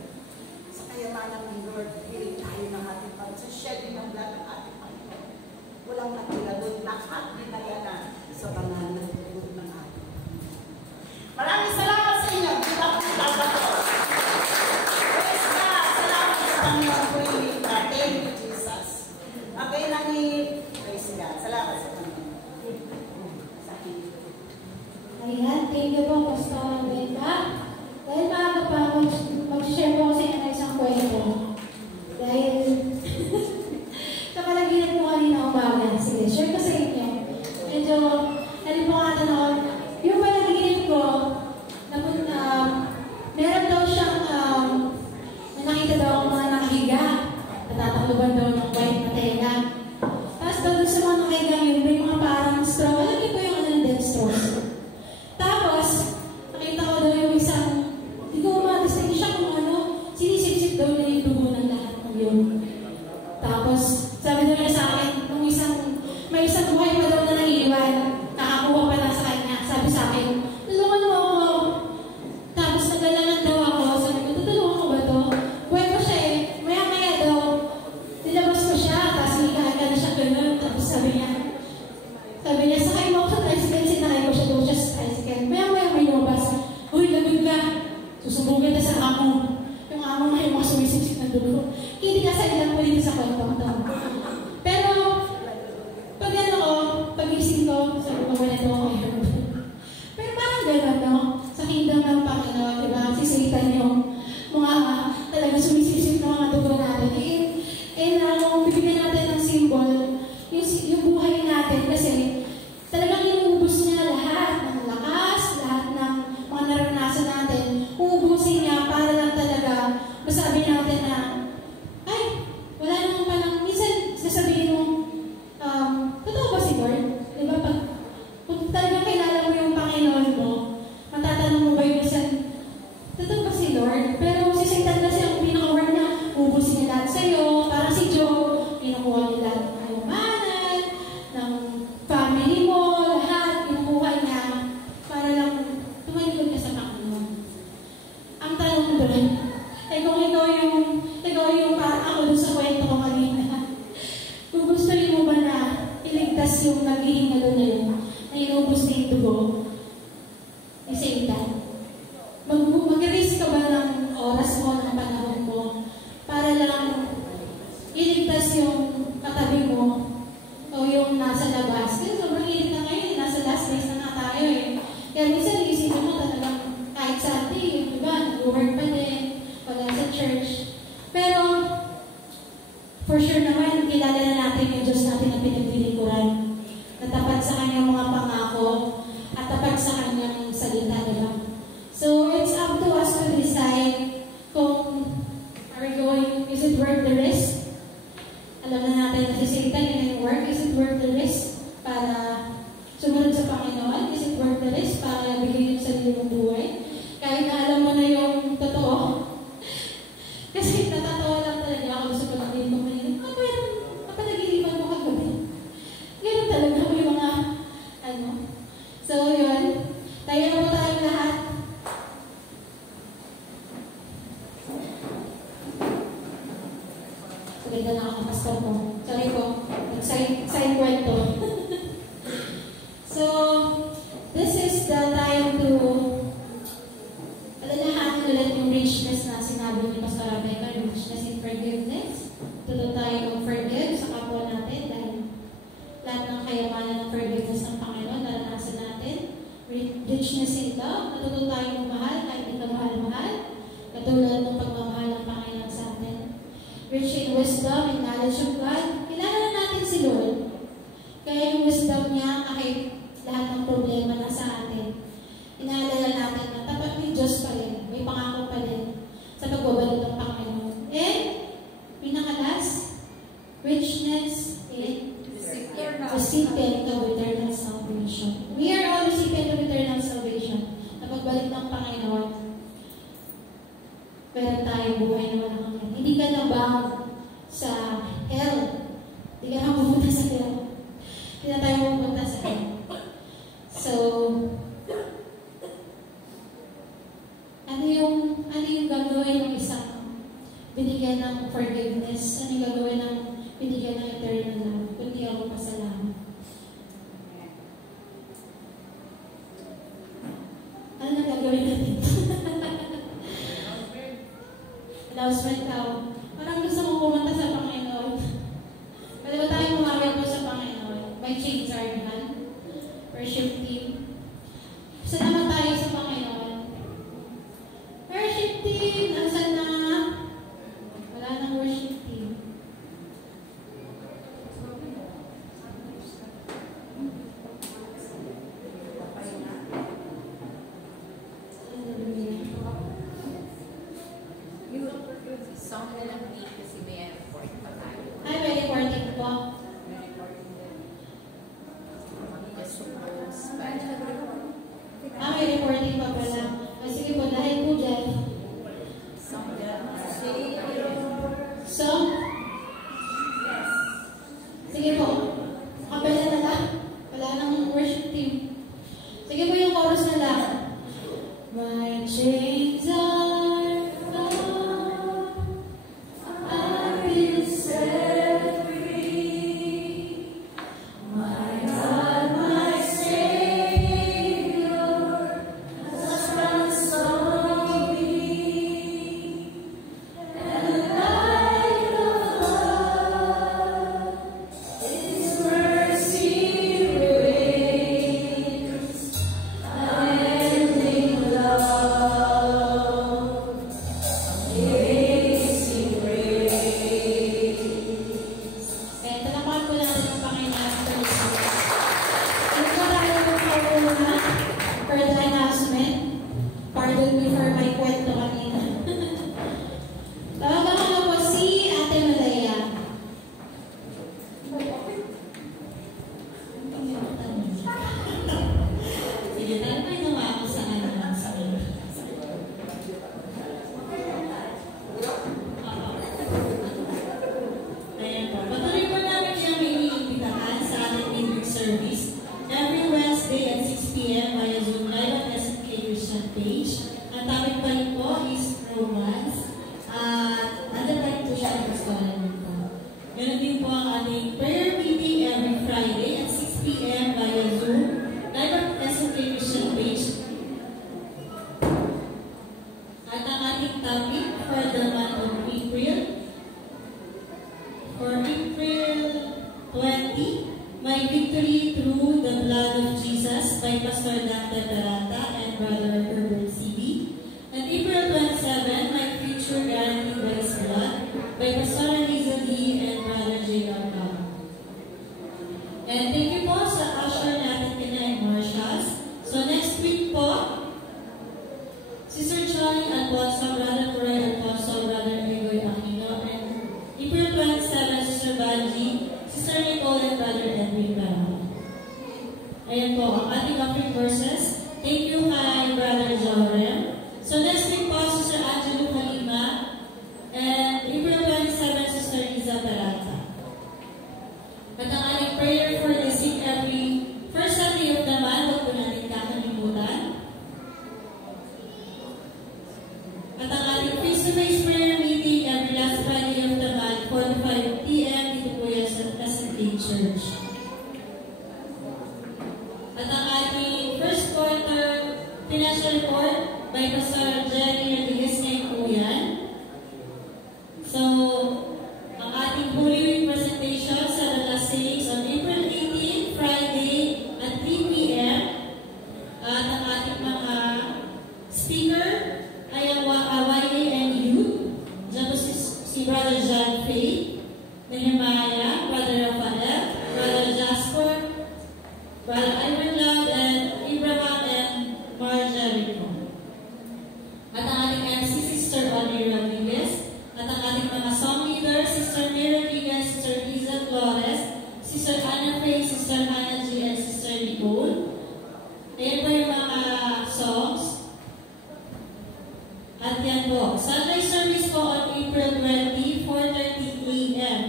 Sa kayamanan ng Lord, hiling tayo ng ating Panginoon. Sa shedding ng blood ng ating Panginoon. Walang natira doon. Lahat dinayanan sa banal na tulog ng ating Panginoon. Maraming salamat sa inyo. Praise God. Salamat sa Panginoon. Thank you, Jesus. Okay, nani. Praise God. Salamat sa Panginoon. Ayan, thank you po, Pastor Benta. Dahil pagising ko, sabi ko, wala daw ako yun. Pero parang gano'n, no? Sa kingdom ng Panginoon, di ba? Si Satan yung mga talaga sumisisip ng mga dugo natin. Bibigyan natin ng symbol, yung buhay natin, kasi talagang inuubos niya lahat ng lakas, lahat ng mga naranasan natin. Uubusin niya para lang talaga masabi natin na, ay, wala naman palang, minsan sasabihin mo, totoo ba si Lord? Diba? Kung talagang kilala mo yung Panginoon mo, matatanong mo ba yung minsan, totoo ba si Lord? Pero si Satan kasi ang pinaka-word na, uubusin niya lahat sa'yo, parang si Job, kinukuha niya lahat ng kayamanan, ng family mo, lahat, kinukuha niya, para lang tumalikod ka sa Panginoon. Ang tanong doon, kung ikaw yung parang ako doon sa kwento ko kanina, gugustuhin mo ba na iligtas yung naghihingalo na yun, na inubos na yung dugo ni Satan? Mag-risk ka ba ng oras mo, ng panahon mo, para lang iligtas yung katabi mo o yung nasa labas? Kasi sobrang init na ngayon, nasa last days na nga tayo eh. Kaya minsan iisipin mo talagang kahit Sunday, diba, nag-work pa din, wala sa church. Pero, for sure naman, kilala na natin yung Diyos natin na pinaglilingkuran. Natapat sa kanyang mga pangako at tapat sa kanyang salita, diba? So, it's up to us to decide kung is it worth the risk? Alam na natin na si Satan in work, is it worth the risk para sumunod sa Panginoon? Is it worth the risk para bigyan yung sarili mong buhay? Kahit na alam mo na yung totoo. Kasi natatawa lang talaga ako sa pag-ibig ko kanina. Pero napanaginipan mo kagabi. Ganun talaga may mga So, yun. Tayo na po tayong lahat. Ganda na ako, pastor ko. Sorry po. Side kwento. So, this is the time to alalahanin ulit yung richness na sinabi ni Pastor Rebecca, richness in forgiveness. Tuto tayo mag-forgive sa kapwa natin dahil lahat ng kayamanan ng forgiveness ng Panginoon naranasan natin. Richness in love. Natuto tayo magmahal kahit hindi ka mahal-mahal. Katulad ng pagmamahal ng Panginoon sa atin. Rich in wisdom and knowledge of God. Kilala na natin si Lord. Kaya yung wisdom niya, kahit lahat ng problema na sa atin, inaalala natin na tapat may Diyos pa rin, may pangako pa rin sa pagbabalik ng Panginoon. And, pinakalas, richness in recipient of eternal salvation. We are all recipient of eternal salvation. Na pagbalik ng Panginoon, meron tayong buhay na walang hanggan. Hindi ka na bound sa hell. Hindi ka na pupunta sa hell. Hindi na tayo pupunta sa hell. So, ano yung gagawin ng isang binigyan ng forgiveness? Ano yung gagawin ng binigyan ng eternal love? Kundi ako pasalamat. Ano na gagawin natin? Announcement daw. Parang gusto mong pumunta sa Panginoon. Pwede ba tayo kumawin po sa Panginoon? By James Argan, worship team. Salamat tayo sa Panginoon. Worship team, nasan na? Wala nang worship team. Song na lang dito kasi may report pa tayo. Ay, may reporting po. May reporting pa pala. Sige po, dahil po dyan. Sige po. Kapela na lang. Wala nang worship team. Sige po yung chorus na lang. My chains are gone. I've been set free. My God, my Savior, has by Pastor Dante Taranta and Brother Herbert C.B. And April 27, my future guarantee by Salat by Pastor Eliza D. and Brother J.R. Kama. And thank you po sa usher natin kina and Marshals. So next week po, Sister Charlie Alfonso, Brother Corey Alfonso, Brother Egoy Aquino, and April 27, Sister Banji, Sister Nicole, and Brother Edwin Barao. Ayan po, ang ating offering verses. Thank you kay Brother Jorem. So next week po, Sister Angelo Kalima, and April 27, Sister Iza Peralta. At ang ating prayer for the sick every first Sunday of the month, huwag po natin kakalimutan. At ang ating face-to-face prayer meeting every last Friday of the month, 4 to 5 p.m. dito po yan sa SNK Church. At ang ating first quarter financial report by Pastor Jerry Rodriguez ngayong po yan. So, ang ating Holy Week presentation sa Dallas Sayings on April 18, Friday at 3 p.m. At ang ating mga speaker ay ang YANU. Diyan po si Brother John Faye, Nehemiah, Brother Rafael, Brother Jasper, Brother Ivan Loud, and Abraham and Marjorie. At ang ating MC, Sister Audrey Rodriguez. At ang ating mga song leaders, Sister Mary Rodriguez, Sister Liza Flores, Sister Anna Faye, Sister Hannah G, and Sister Nicole. Ayan po yung mga songs. At yan po, Sunday service po on April 20, 4:30 a.m.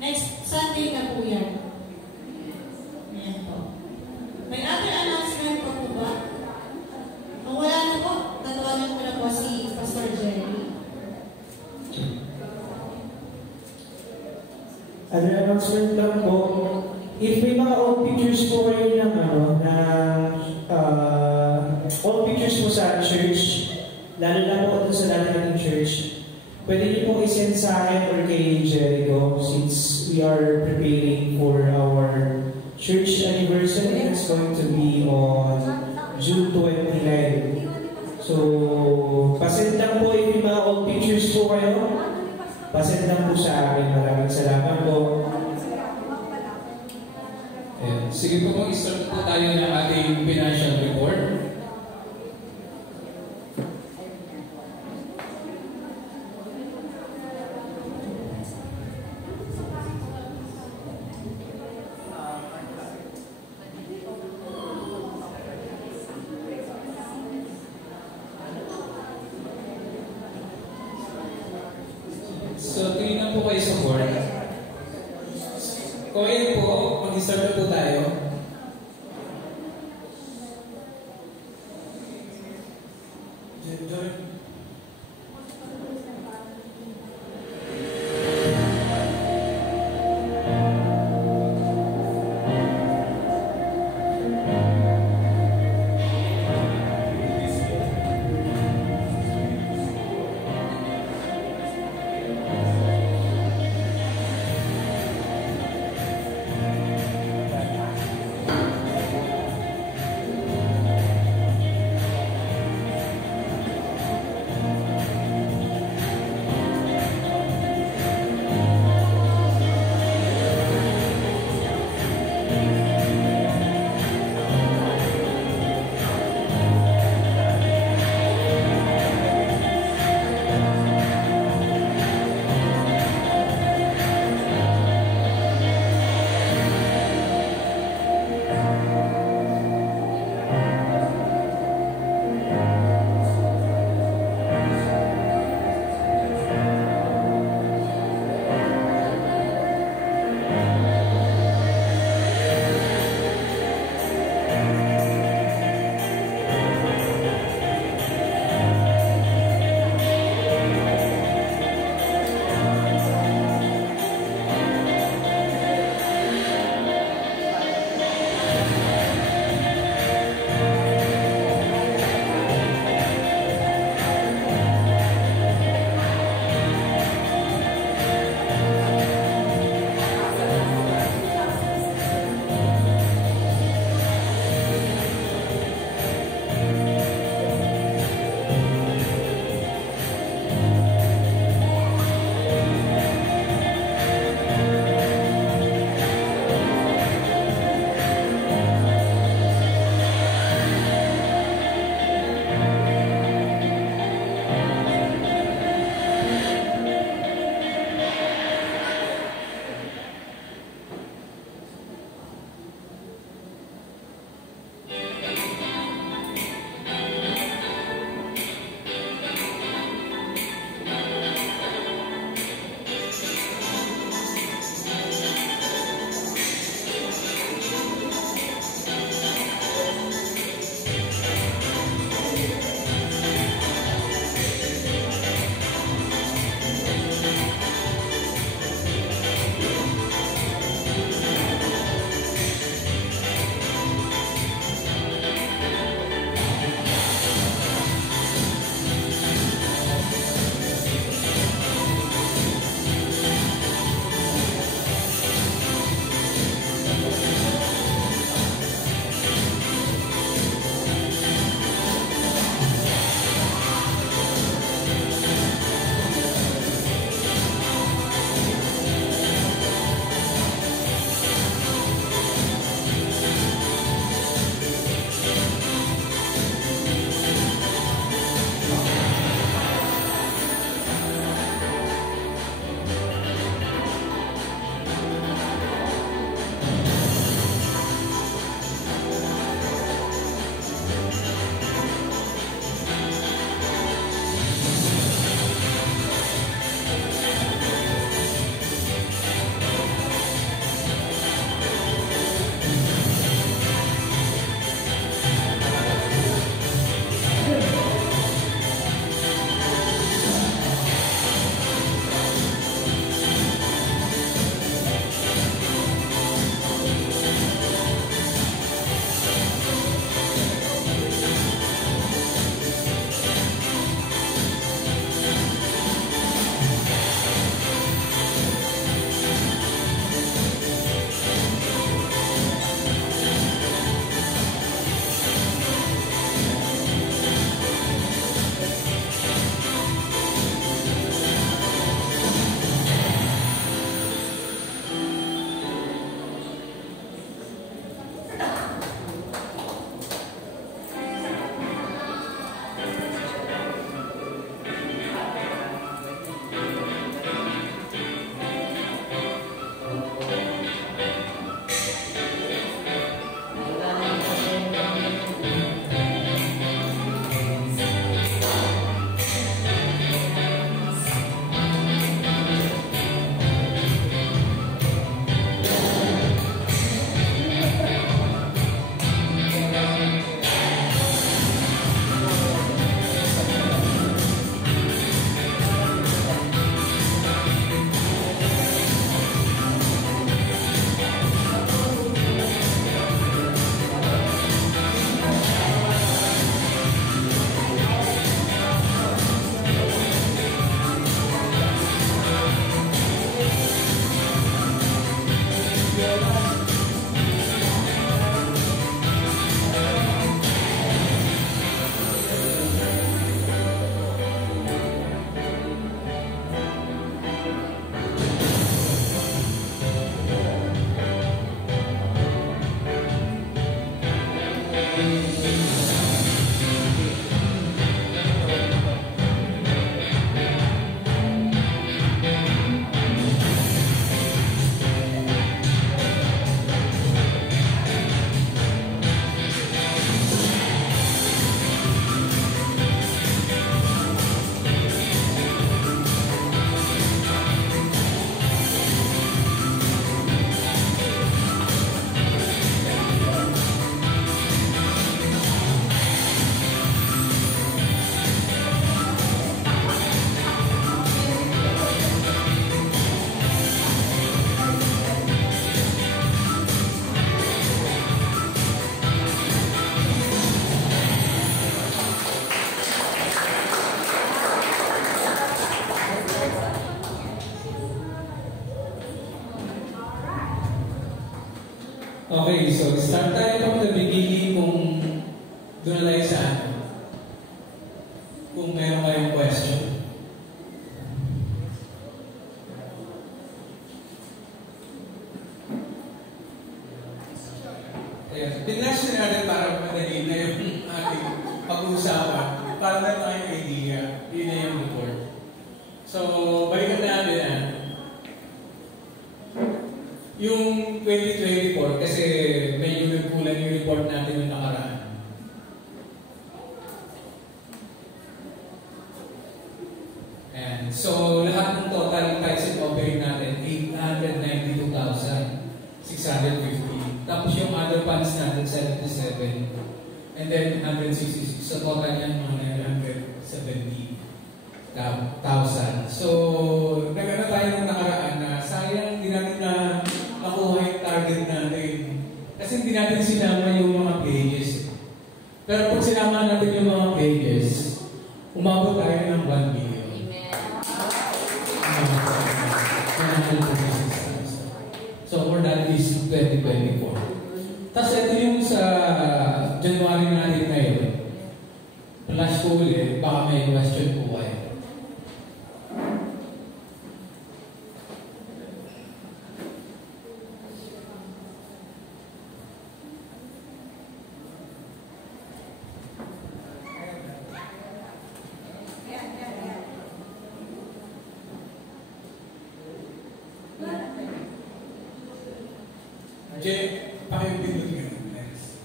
Next Sunday na po yan. Ayan po. May other announcement po po ba? Kung wala na po, tatawagan ko na po si Pastor Jerry. Other announcement lang po, if may mga old pictures po kayo ng old pictures po sa church, lalo na po ito sa natin church, pwede niyo po isend sa akin or kay Jericho since we are preparing for our church anniversary. It's going to be on June 29. So, pasend lang po if may mga old pictures po kayo. Pasend lang po sa akin. Maraming salamat po. Sige po, mag-start po tayo ng ating financial report. So, tingnan po kayo sa board. Kung ayun po, mag-start na po tayo. Okay, so start tayo from the beginning kung doon na tayo sa ano. Kung meron kayong question. Ayan, pinlash na natin para madali na yung ating pag-uusapan. Para na tayong idea. Yun na yung report. So, balikan natin na. Yung 2024, kasi medyo nagkulang yung report natin yung nakaraan. And so, lahat ng total price and offering natin, 892,650. Tapos yung other funds natin, 77. And then 166. So, total yan mga 970,000. So, nagano tayo ng nakaraan na sayang hindi natin na makuha yung target natin. Kasi hindi natin sinama yung mga pages. Pero pag sinama natin yung mga pages, umabot tayo ng 1 million. So, for that is 2024. Tapos ito yung sa January natin ngayon. Flash ko ulit, baka may question po kayo. Jay, pakipindot ka next.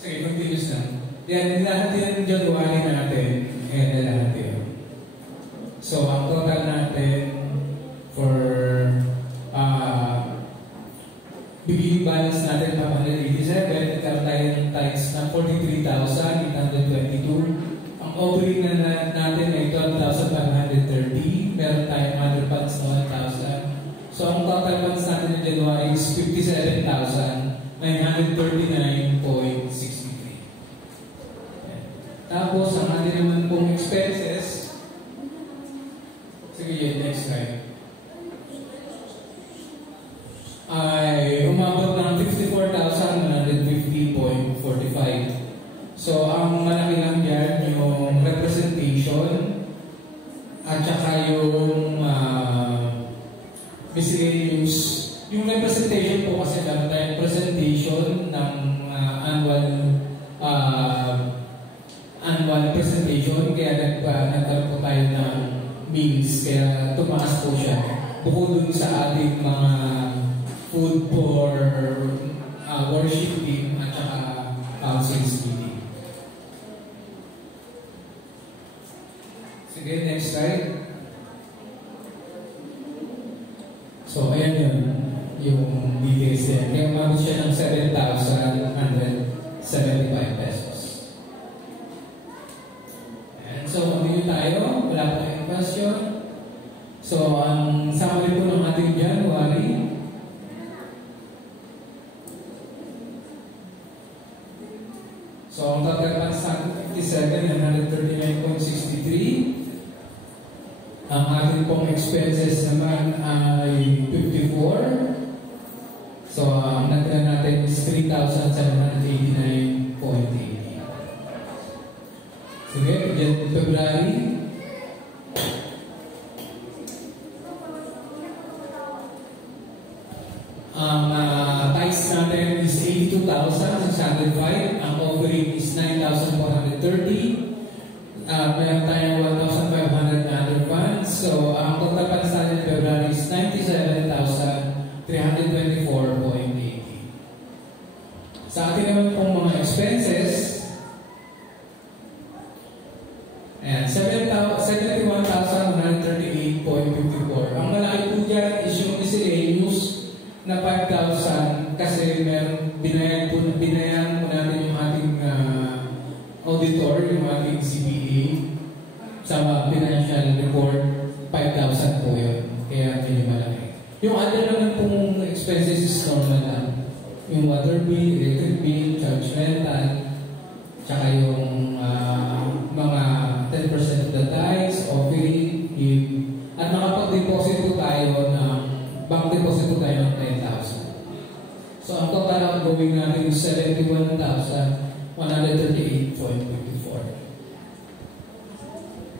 Sige, continuous na. Yan, lahat yung January natin, and lahat yun. So, ang total natin for beginning balance natin, 587, nagkaroon tayo ng times ng 43,822. Ang offering na natin ay 12,530. Meron tayong other funds na 1,000. So, ang total funds natin in January is 57,939.63. Tapos, ang atin naman pong expenses, sige yun, next slide, ay umabot ng 54,150.45. So, ang malaki lang yan, yung representation, at saka yung miscellaneous. Yung representation po kasi meron tayong presentation ng annual presentation, kaya nagkaroon po tayo ng meals, kaya tumaas po siya. Bukod dun sa ating mga food for worship team at saka council's meeting. Sige, next slide. So, ayan yun, yung details yan. Kaya umabot siya ng 7,175 pesos. And so, continue tayo. Wala po kayong question. So, ang summary po ng ating January. So, ang total funds natin 57,939.63. Ang ating pong expenses naman ay 54. So, ang natira natin is 3,789.80. Sige, February. Ang tithes natin is 82,605. Ang offering is 9,430. Mayroon tayong 1,500 na other funds. So, ang total funds natin in February is 97,324.80. Sa atin naman pong mga expenses, ayan, 71,138.54. Ang malaki po dyan is yung miscellaneous na 5,000 kasi binayan po natin yung ating auditor, yung ating CPA sa financial report, 5,000 po yun. Kaya medyo malaki. Yung other naman pong expenses is normal lang. Yung water bill, electric bill, charge rental, tsaka yung mga 10% of the tithes, offering, at nakapag-deposit po tayo ng bank deposit po tayo ng 10,000. So ang total outgoing natin is 71,138.54.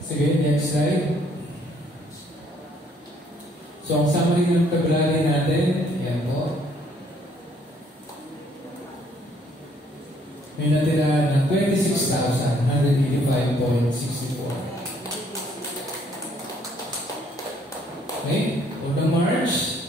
Sige, next slide. So ang summary ng February natin, yan po. May natira na 26,185.64. Okay, for the March,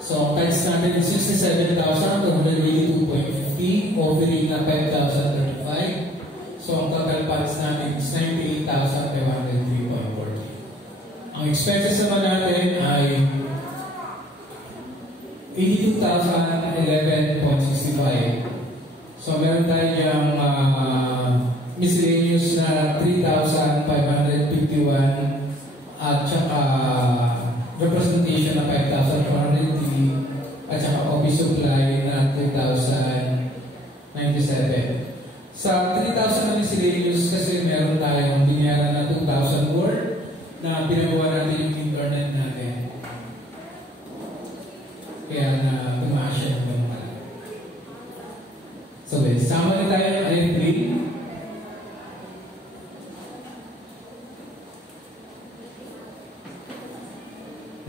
so ang times natin is 67,282.50, offering na 5,035. So ang total funds natin is 98,503.40. Ang expenses naman natin ay 82,011.65. So meron tayong miscellaneous na 3,551 at saka representation na 5,403 at saka office supply na 2,097. Sa 3,000 na miscellaneous kasi meron tayong binayaran na 2,000 worth na pinagawa natin yung internet natin. Kaya na tumaas siya ng malaki. So, sama na tayo ng April.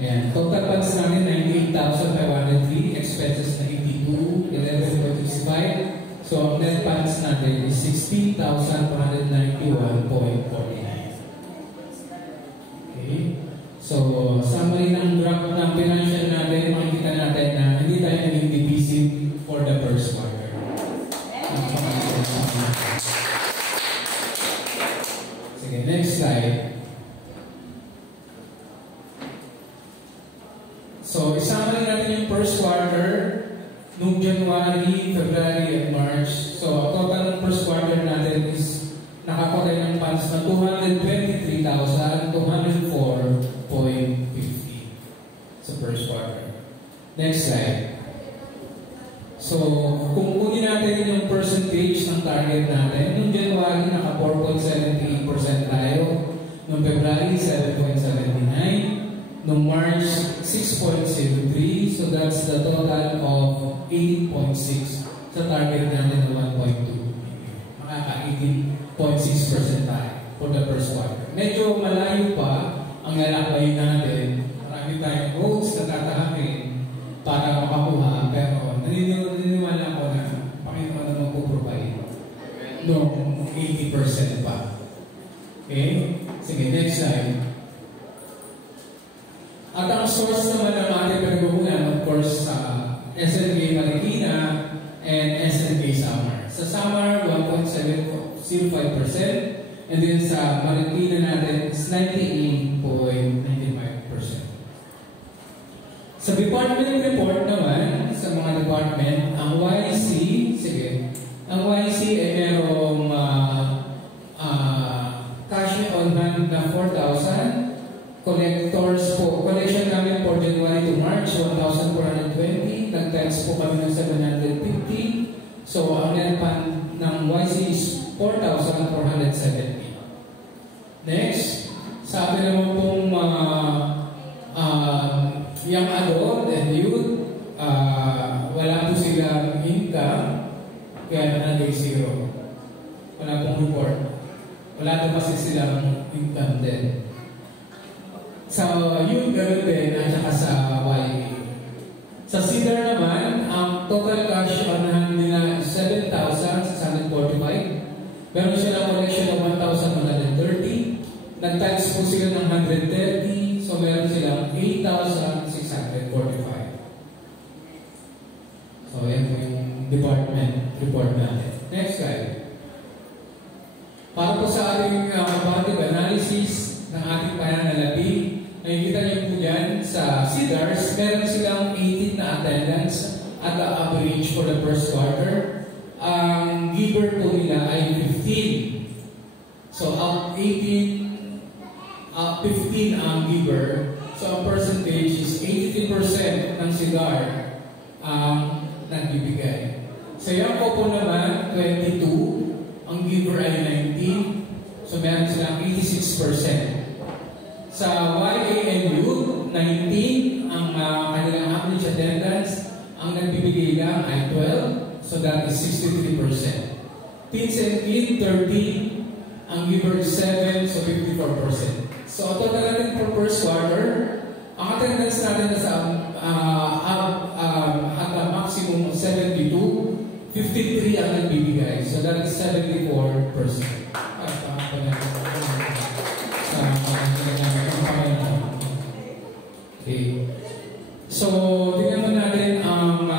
Ayan, total funds namin 98,503, expenses na 82,11.65. So, ang net funds natin is 16,491.49. Okay. So, summary ng graph ng financial natin, makikita natin na hindi tayo naging deficit for the first quarter. Sige, next slide. So, isama natin yung first quarter noong January, February, and March. So, total ng first quarter natin is nakakote ng funds na 223,204.50 sa first quarter. Next slide. So, kung kunin natin yung percentage ng target natin, noong January, naka 4.78% tayo. Noong February, 7.79%. Noong March, 6.03. So, that's the total of 18.6 sa target natin na 1.2. Makaka 18.6% tayo for the first quarter. Medyo malayo pa ang lalakbay natin. Marami tayong roads na tatahakin para makakuha. Pero naniniwala ko na Panginoon na magpuprovide noong 80% pa. Okay? Sige, next slide. At ang source naman ng ating pagkukunan, of course, sa SNK Marikina and SNK Samar. Sa Samar, 1.705%, and then sa Marikina natin is 98.95%. Sa department report naman, sa mga department, ang YC, sige, ang YC ay merong cash on hand na 4,000. Collectors po, collection namin for January to March, 1,420. Nag-tax po kami ng 750. So, ang net fund ng YC is 4,470. Next, sa atin naman pong young adult and youth, wala po silang income, kaya nalagay zero. Wala pong report. Wala po kasi silang income din. Sa youth, ganoon din, at saka sa YA. Sa Cedar naman, ang total cash on hand nila is 7,645. Meron silang collection ng 1,130. Nag-tax po sila ng 130. So, meron silang 8,645. So, yan po yung department report natin. Next slide. Para po sa ating comparative analysis ng ating pananalapi, nakikita niyo po dyan sa Cedars, meron silang 18 na attendance at the average for the first quarter. Ang giver po nila ay 15. So, 15 ang giver. So, ang percentage is 80% ng cigar ang nagbibigay. Sa Yangko po naman, 22. Ang giver ay 19. So, meron silang 86%. Sa YANU, 19 ang kanilang average attendance. Ang nagbibigay lang ay 12, so that is 63%. Teens and Teen, 13. Ang giver is 7, so 54%. So, total natin for first quarter, ang attendance natin na sa at a maximum of 72, 53 ang nagbibigay. So, that is 74%. Okay. So, tingnan mo natin ang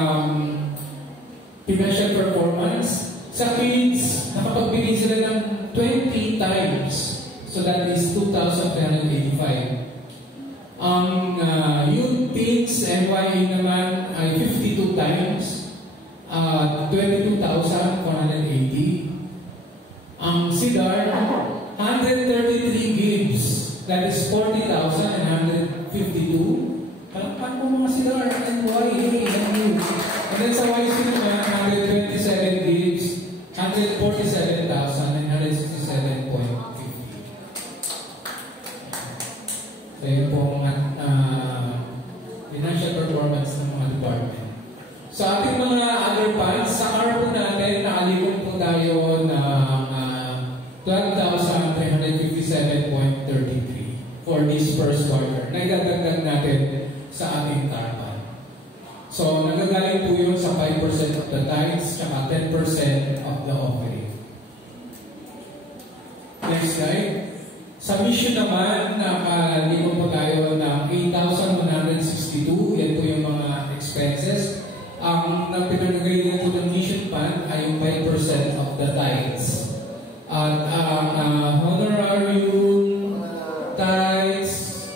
financial performance. Sa kids, nakapagbigay sila ng 20 times. So, that is 2,385. Ang youth, teens, NYA naman ay 52 times. 22,480. Ang CIDAR, 133 gives. That is 40,152. Palakpan mo mga CIDAR, NYA, and you. And then sa YC naman, 127 gives. 147,967.50. So yun pong financial performance ng mga department. So ating mga other funds, sa CAR po natin, nakalikon po tayo ng 12,357.33 for this first quarter. Naidagdagan natin sa ating CAR fund. So nagagaling po yun sa 5% of the tithes, tsaka 10% of the offering. Next slide. Sa mission naman, nakalimon po tayo ng 8,162. Yan po yung mga expenses. Ang pinagagay po ng mission fund ay yung 5% of the tithes. At ang honorarium, tithes,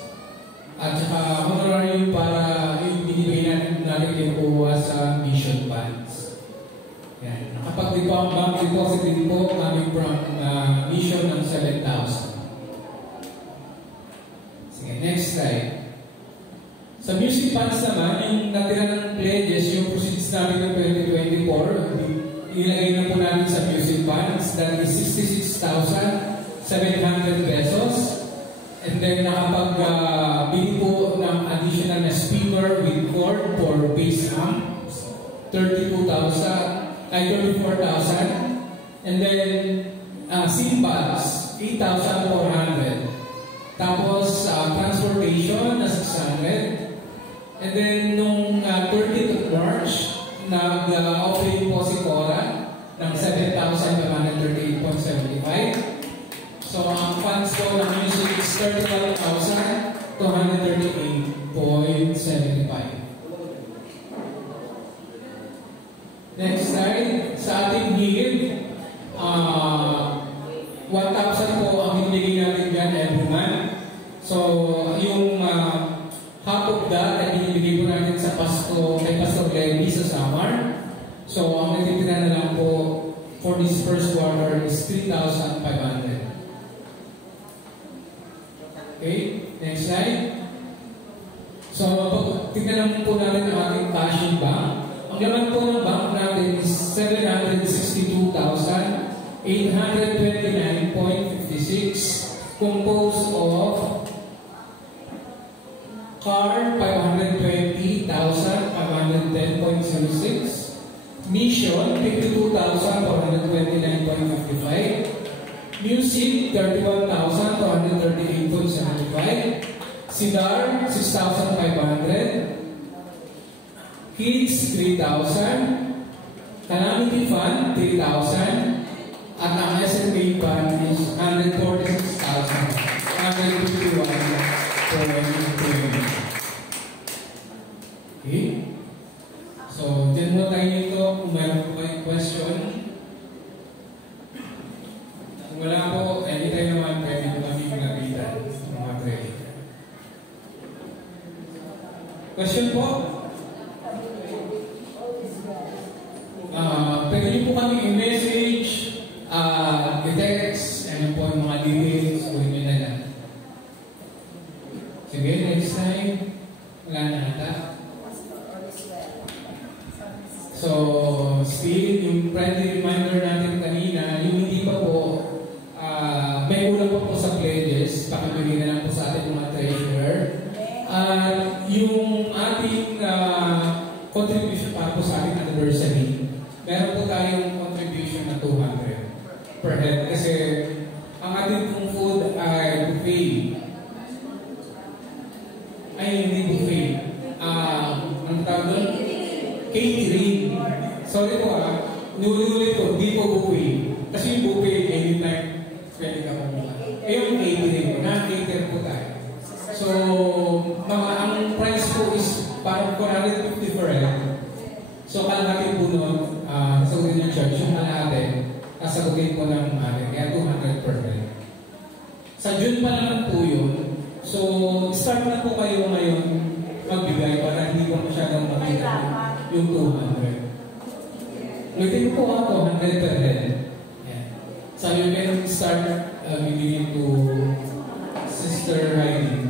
at saka honorarium para yung binibigay natin yung kuha sa mission funds. Yan. Nakapag-bank deposit din po coming from mission ng 7,000. Next slide. Sa music funds naman, yung natira ng pledges, yung proceeds namin ng 2024, ilagay na po namin sa music funds. That is 66,700 pesos. And then nakapag-bili po ng additional na speaker with cord for bass amp, 34,000. And then cymbals, 8,400. Tapos, transportation na 600. And then, nung 30th of March, nag-offering po si Cora ng 7,538.75. So, ang funds po ng music is 31,238.75. Next slide. Sa ating give, 1,000 po ang hinigay natin dyan every month. So, yung half of that ay hinibigay po natin sa Pasto, kay Pastor Lenny sa Samar. So, ang natitira na lang po for this first quarter is 3,500. Okay, next slide. So, tingnan lang po natin ang ating cash in bank. Ang laman po ng bank natin is 762,829.56, composed of CAR 520,510.06, Mission 52,429.55, Music 31,438.75, CIDAR 6,500, Kids 3,000, Calamity Fund 3,000, at ang SMA Fund is 146,151.20. Okay? So, dyan mo tayo nito kung mayroon po kayong question. Kung wala po, anytime naman pwede po kami lapitan sa mga credit. Question po? Pwede niyo po kami i-message, i-text, ano po yung mga details, gawin nyo na lang. Sige, next time. Wala na ata. So, still, yung friendly reminder natin kanina, yung hindi pa po, may ulang pa po sa pledges, pakibigay na lang po sa ating mga Yung ating contribution para po sa ating anniversary, meron po tayong contribution na 200 per head kasi ang ating pong food ay buffet. Ay, hindi buffet. Ang tawag doon? Catering. Sorry po nulit ko, hindi po buffet. Kasi yung buffet, anytime pwede ka kumuha. Yung catering, na-cater po tayo. So, ang price po is parang 450 per head. So, kalahati po nun, sagutin yung church, yung kalahati, kasagutin po ng kaya 200 per head. Sa June pa naman po yun. So, start na po kayo ngayon magbigay para hindi po masyadong makita yung 200. Waiting po ako, 100 per head. Yeah. So, you can start giving to Sister Riley.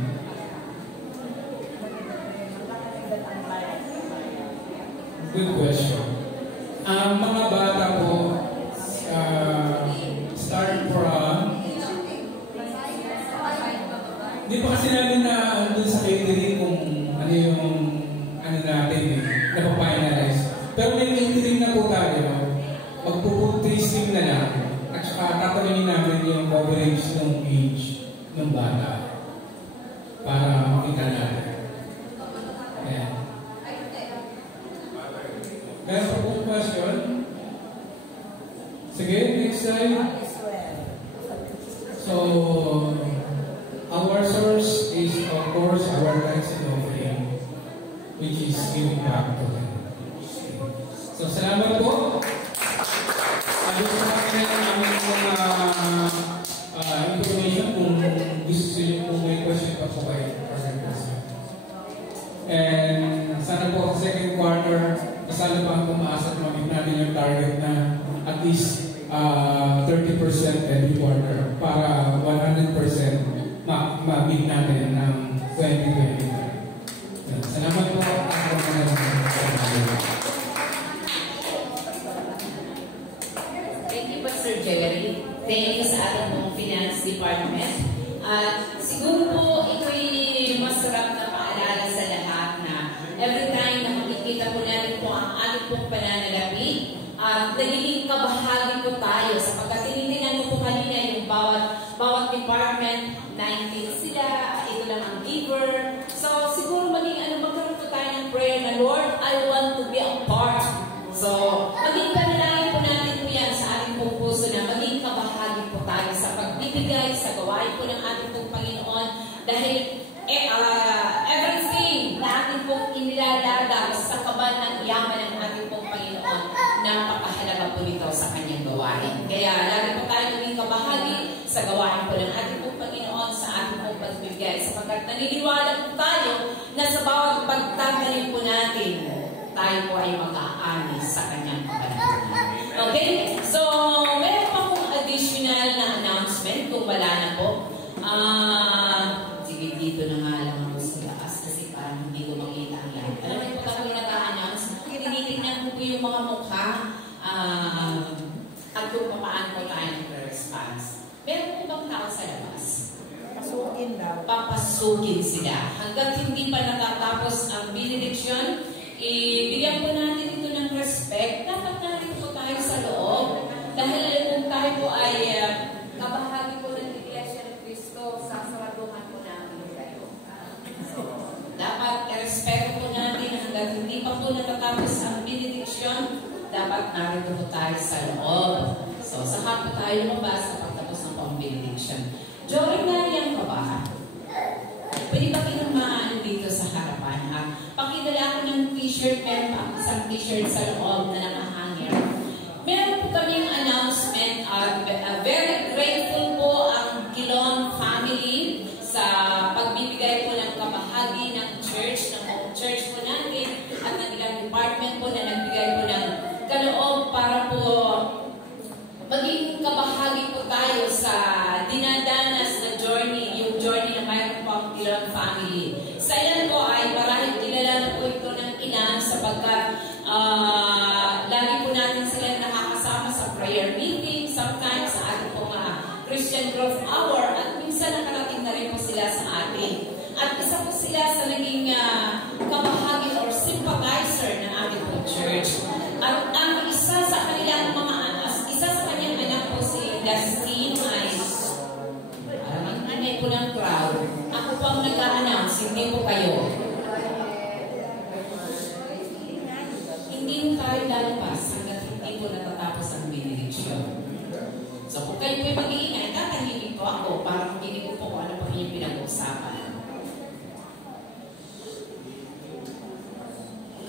Good question. Mga bata po, start from... Hindi pa kasi namin na doon sa catering kung ano yung natin napapinalize. Pero may catering na po tayo. Magpo-food tasting na lang. At saka tatanungin namin yung coverage ng age ng bata para makita natin. Ayan. Meron pa pong question? Sige, next slide. So, our source is, of course, our tithes and offering, which is giving back to them. So, salamat po. Ayos sa akin ang aming mga information kung gusto nyo kung may question pa po kayo. And sana po sa second quarter, sana pa tumaas at mag-meet natin yung target na at least 30% every quarter para 100% ma-meet natin ng 2025. Salamat po. Thank you po, Sir Jerry. Thank you sa ating pong Finance Department. Siguro po, ito'y masarap na paalala sa lahat na every time na makikita po natin po ang ating pong pananalapi, nagiging kabahagi po tayo sapagkat tinitingnan ko po kanina yung bawat department, 19 sila, ito lang ang giver. So, siguro magkaroon po tayo ng prayer na, Lord, I want to be a part. So, maging panalangin po natin po yan sa ating pong puso na maging kabahagi po tayo sa pagbibigay, sa gawain po ng ating pong Panginoon dahil everything na ating pong inilalada sa kaban ng yaman ng ating pong Panginoon, napakahalaga po nito sa kanyang gawain. Kaya lagi po tayo maging kabahagi sa gawain po ng ating pong Panginoon sa ating pong pagbibigay sapagkat naniniwala po tayo na sa bawat pagtatanim po natin, tayo po ay mag-aani sa kanyang kapanahonan. Okay? So, meron pa pong additional na announcement kung wala na po. Sige, dito na nga lang ako sa lakas kasi parang hindi ko makita ang lahat. Alam mo po kami nag-a-announce, tinitingnan ko po yung mga mukha at kung paano po tayo nag-response. Meron po bang tao sa labas? Pasukin daw. Papasukin sila. Hanggat hindi pa natatapos ang benediction, ibigyan po natin ito ng respect. Dapat natin po tayo sa loob. Dahil kung tayo po ay kabahagi po ng Iglesia ng Cristo, sasaraduhan po namin kayo. Dapat i-respeto po natin hanggang hindi pa po natatapos ang benediction, dapat narito po tayo sa loob. So, saka po tayo lumabas kapag tapos ng pang benediction. Jory, nariyan ka ba? Pwede ba kinamaan dito sa harapan? Pakidala ko ng t-shirt, meron pa isang t-shirt sa loob na nakahanger. Meron po kaming announcement. Very grateful po ang Gilon family sa pagbibigay po ng kabahagi ng church po natin at ng ilang department po na nagbigay po ng kaloob para po maging kabahagi po tayo sa dinadanas na journey, yung journey na mayroon po ang Gilon family. Sa ilan po ay marahil kilala na po ito ng ilan sapagkat lagi po natin sila nakakasama sa prayer meeting, sometimes sa ating pong Christian Growth Hour at minsan nakarating na rin po sila sa atin. At isa po sila sa naging kabahagi or sympathizer ng ating po church. At ang isa sa kanilang isa sa kanyang anak po si Dustin ay ang anay po ng crowd. Ako pang nag-a-announce, hindi po kayo. Hindi po tayo lalabas hanggat hindi po natatapos ang benediction. So kung kayo po'y mag-iingay, tatahimik po ako para makinig ko po kung ano pa yung pinag-uusapan.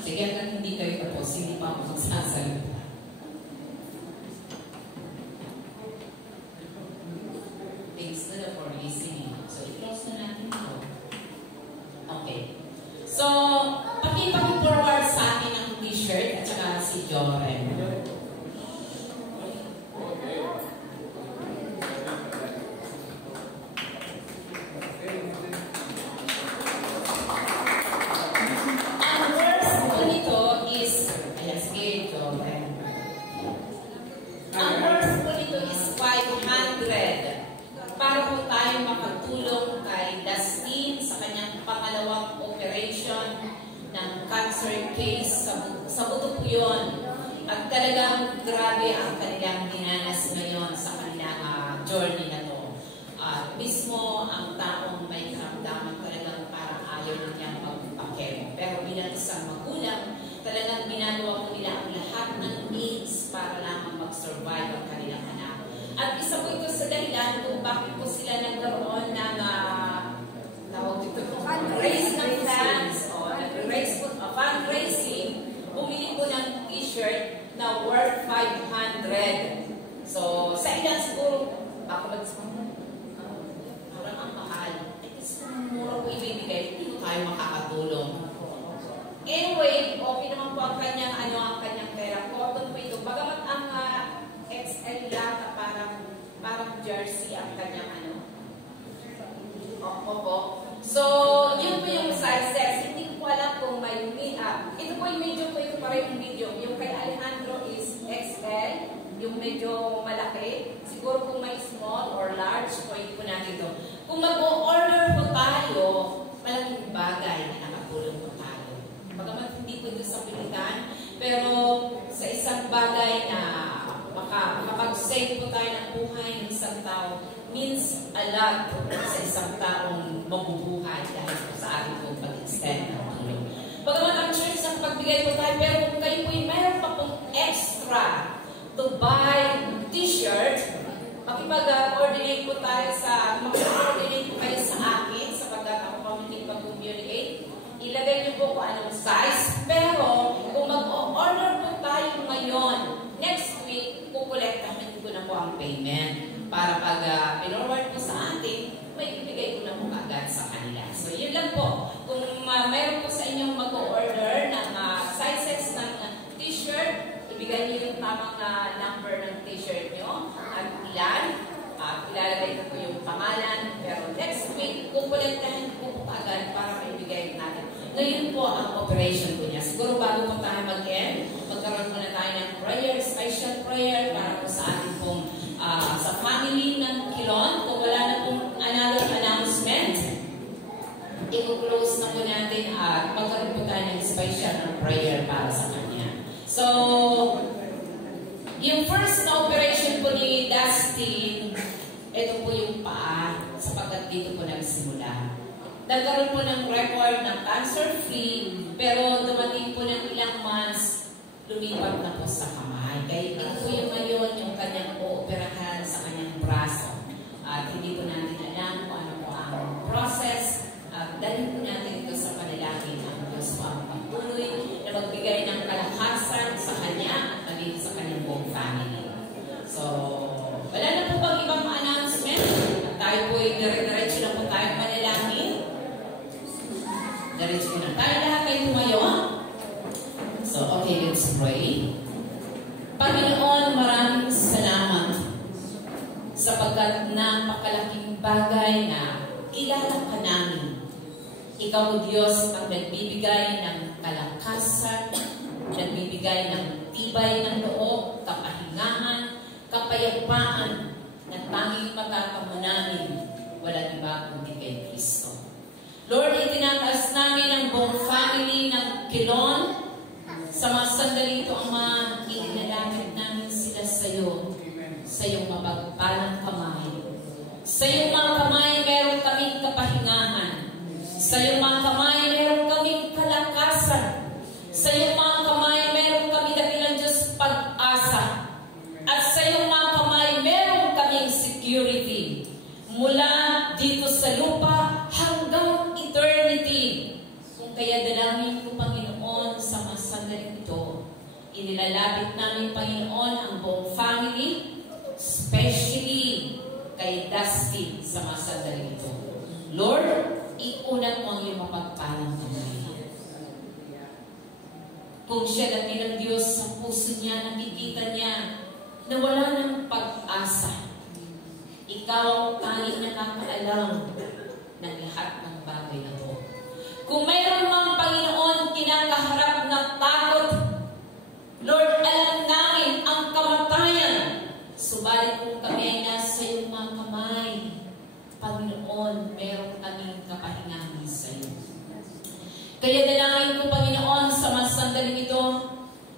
Sige, hanggang hindi kayo tapos, hindi pa ako magsasalita. Thanks to the for listening. So, i-close na natin ito. Okay. So, paki-forward sa akin ang t-shirt at saka si Joren. At talagang grabe ang kanilang dinanas ngayon sa kanilang journey na to. Mismo ang taong may karamdaman talagang parang ayaw na niyang magpakemo. Pero bilang isang magulang, talagang ginagawa ko nila ang lahat ng needs para lamang mag-survive ang kanilang anak. At isa po ito sa dahilan kung bakit po sila nagkaroon ng tawag dito, raise ng funds o raise po, fundraising. Bumili po ng t-shirt na worth 500. So, sa ilan siguro, parang ang mahal. Kasi kung mura po ibibigay, hindi tayo makakatulong. Anyway, okay naman po ang kanyang, ang kanyang pera. Cotton po ito. Bagamat ang XL yata, parang jersey ang kanyang Opo. So, yun po yung sizes. Hindi ko alam kung may ito po yung medyo po yung parang medium. Yung kay Alejandro is XL. Yung medyo malaki. Siguro kung may small or large, pwede po natin ito. Kung mag-o-order po tayo, malaking bagay na nakatulong po tayo. Bagamat hindi po ito sa pilitan, pero sa isang bagay na makapag-save po tayo ng buhay ng isang tao, means a lot sa isang taong mabubuhay dahil po sa ating pong pag-extend ng tulong. Bagamat ang church ang pagbigay po tayo, pero kung kayo po mayroon pa pong extra to buy t-shirt, makipag-coordinate po tayo makipag-coordinate po kayo sa akin sapagkat ako pamiling pag-communicate. Ilagay niyo po kung anong size, pero kung mag-order po tayo ngayon, next week, kukolektahin ko na po ang payment. Para pag pinorward po sa atin, may ibigay ko na po agad sa kanila. So, yun lang po. Kung mayroon po sa inyong mag-order ng sizes ng t-shirt, ibigay niyo yung tamang number ng t-shirt nyo at ilan. Ilalagay ko po yung pangalan. Pero next week, kukulektahin ko po agad para maibigay natin. Ngayon po ang operation po niya. Siguro bago po tayo mag-end, magkaroon muna tayo ng prayer, special prayer para po sa ating pong sa family ng Kilon. Kung wala na pong another announcement, i-close na po natin at magkaroon po tayo ng special ng prayer para sa kanya. So, yung first na operation po ni Dustin, ito po yung paa sapagkat dito po nagsimula. Nagkaroon po ng record ng cancer-free, pero dumating po ng ilang months, lumipat na po sa kamay. Kaya ito po yung ngayon, yung kanyang ooperahan sa kanyang braso. At hindi po natin alam kung ano po ang process. At dahil po natin ito sa panalangin ng Diyos po ang patuloy na magbigay ng kalakasan sa kanya at maging sa kanyang buong family. So, wala na po bang ibang announcement? At tayo po ay dire-diretso na po tayong manalangin. Diretso na tayo lahat kayo tumayo. So, okay, let's pray. Panginoon, maraming salamat sapagkat napakalaking bagay na kilala ka namin. Ikaw, Diyos, ang nagbibigay ng kalakasan, nagbibigay ng tibay ng loob, kapahingahan, kapayapaan na tanging matatamo namin, walang iba kundi kay Kristo. Lord, itinataas namin ang buong family ng Kilon. Sa mga sandali ito, Ama, itinalapit namin sila sa iyo, sa iyong mapagpalang kamay. Sa iyong mga kamay, meron kaming kapahingahan. Sa iyong mga kamay, meron kaming kalakasan. Sa iyong mga kamay, meron kami dakilang Diyos pag-asa. At sa iyong mga kamay, meron kaming security. Mula dito sa lupa hanggang eternity. Kung kaya dalangin ko, Panginoon, sa mga sandaling ito, inilalapit namin, Panginoon, ang buong family, especially kay Dusty sa mga sandaling ito. Lord, iunat mo ang iyong mapagpalang kamay. Kung siya dakilang Diyos sa puso niya, nakikita niya na wala ng pag-asa. Ikaw ang tanging nakakaalam ng lahat ng bagay na ito. Kung mayroon mang, Panginoon, kinakaharap na takot, Lord, alam namin ang kamatayan. Subalit kung kami ay nasa iyong mga kamay, Panginoon, meron kaming kapahingahan sa iyo. Kaya dalangin ko, Panginoon, sa mga sandaling ito,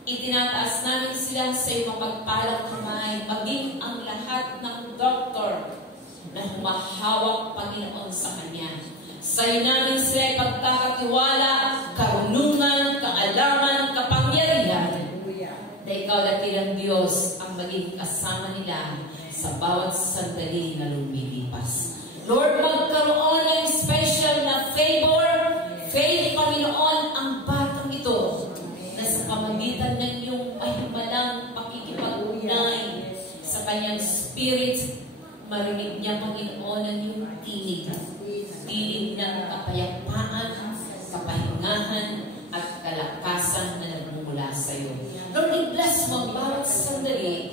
itinataas namin sila sa iyong mapagpalang kamay, maging ang lahat ng doktor na humahawak, Panginoon, sa Kanya. Sa iyo namin sila pagkakatiwala, karunungan, kaalaman, kapangyarihan, na ikaw dakilang Diyos ang maging kasama nila sa bawat sandali na lumilipas. Lord, magkaroon ng special na favor, faith, Panginoon, ang batang ito na sa pamamagitan ng iyong mahimalang pakikipag-ugnay sa kanyang spirit, marinig niya, Panginoon, ang iyong tinig. Tinig ng kapayapaan, kapahingahan, at kalakasan na nagmumula sa iyo. Lord, i-bless mo ang bawat sandali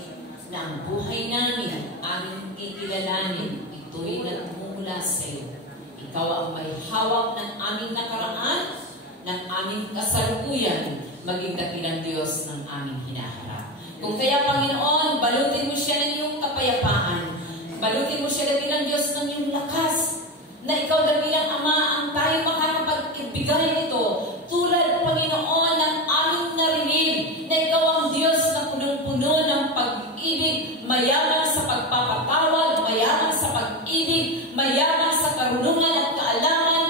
na ang buhay namin, aming ikilalanin, ito'y nagmumula sa iyo. Ikaw ang may hawak ng aming nakaraan, ng aming kasalukuyan, maging dakilang Diyos ng aming hinaharap. Kung kaya, Panginoon, balutin mo siya ng iyong kapayapaan, balutin mo siya dakilang Diyos ng iyong lakas, na ikaw dakilang Ama ang tayo makakapag-ibigay nito, tulad, Panginoon, ng aming narinig, na ikaw ang Diyos na punong-puno ng pag-ibig, mayaman sa pagpapatawad, mayaman sa pag-ibig, mayaman sa karunungan at kaalaman,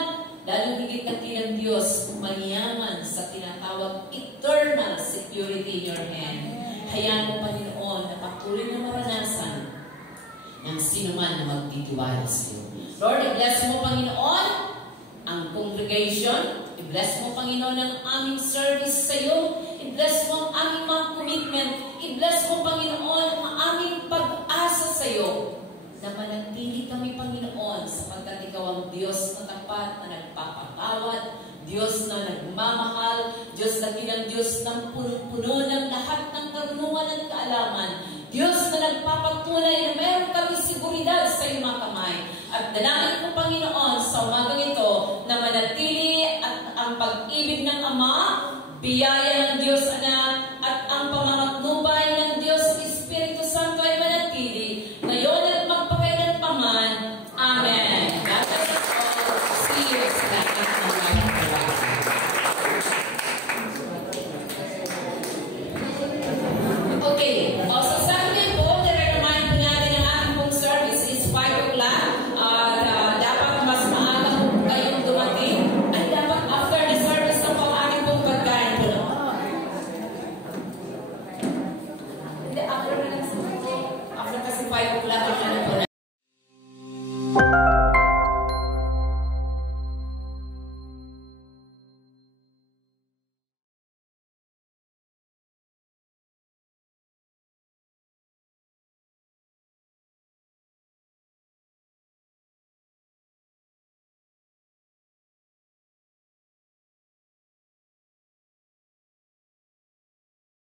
lalong higit dakilang Diyos, mayaman sa tinatawag eternal security in your hand. Hayaan mo, Panginoon, na patuloy na maranasan ng sinuman na magtitiwala sa iyo. Lord, i-bless mo, Panginoon, ang congregation. I-bless mo, Panginoon, ang aming service sa iyo. I-bless mo ang aming mga commitment. I-bless mo, Panginoon, ang aming pag-asa sa iyo. Na manatili kami, Panginoon, sapagkat ikaw ang Diyos na tapat, na nagpapatawad, Diyos na nagmamahal, Diyos na bilang Diyos ng puno-puno ng lahat ng karunungan at kaalaman, Diyos na nagpapatunay na meron kami seguridad sa iyong mga kamay. At dalangin ko, Panginoon, sa umagang ito, na manatili at ang pag-ibig ng Ama, biyaya ng Diyos Anak, at ang pamamatnubay ng Diyos Espiritu Santo ay manatili, ngayon at magpakailanpaman. Amen. God bless you all. See you sa lahat ng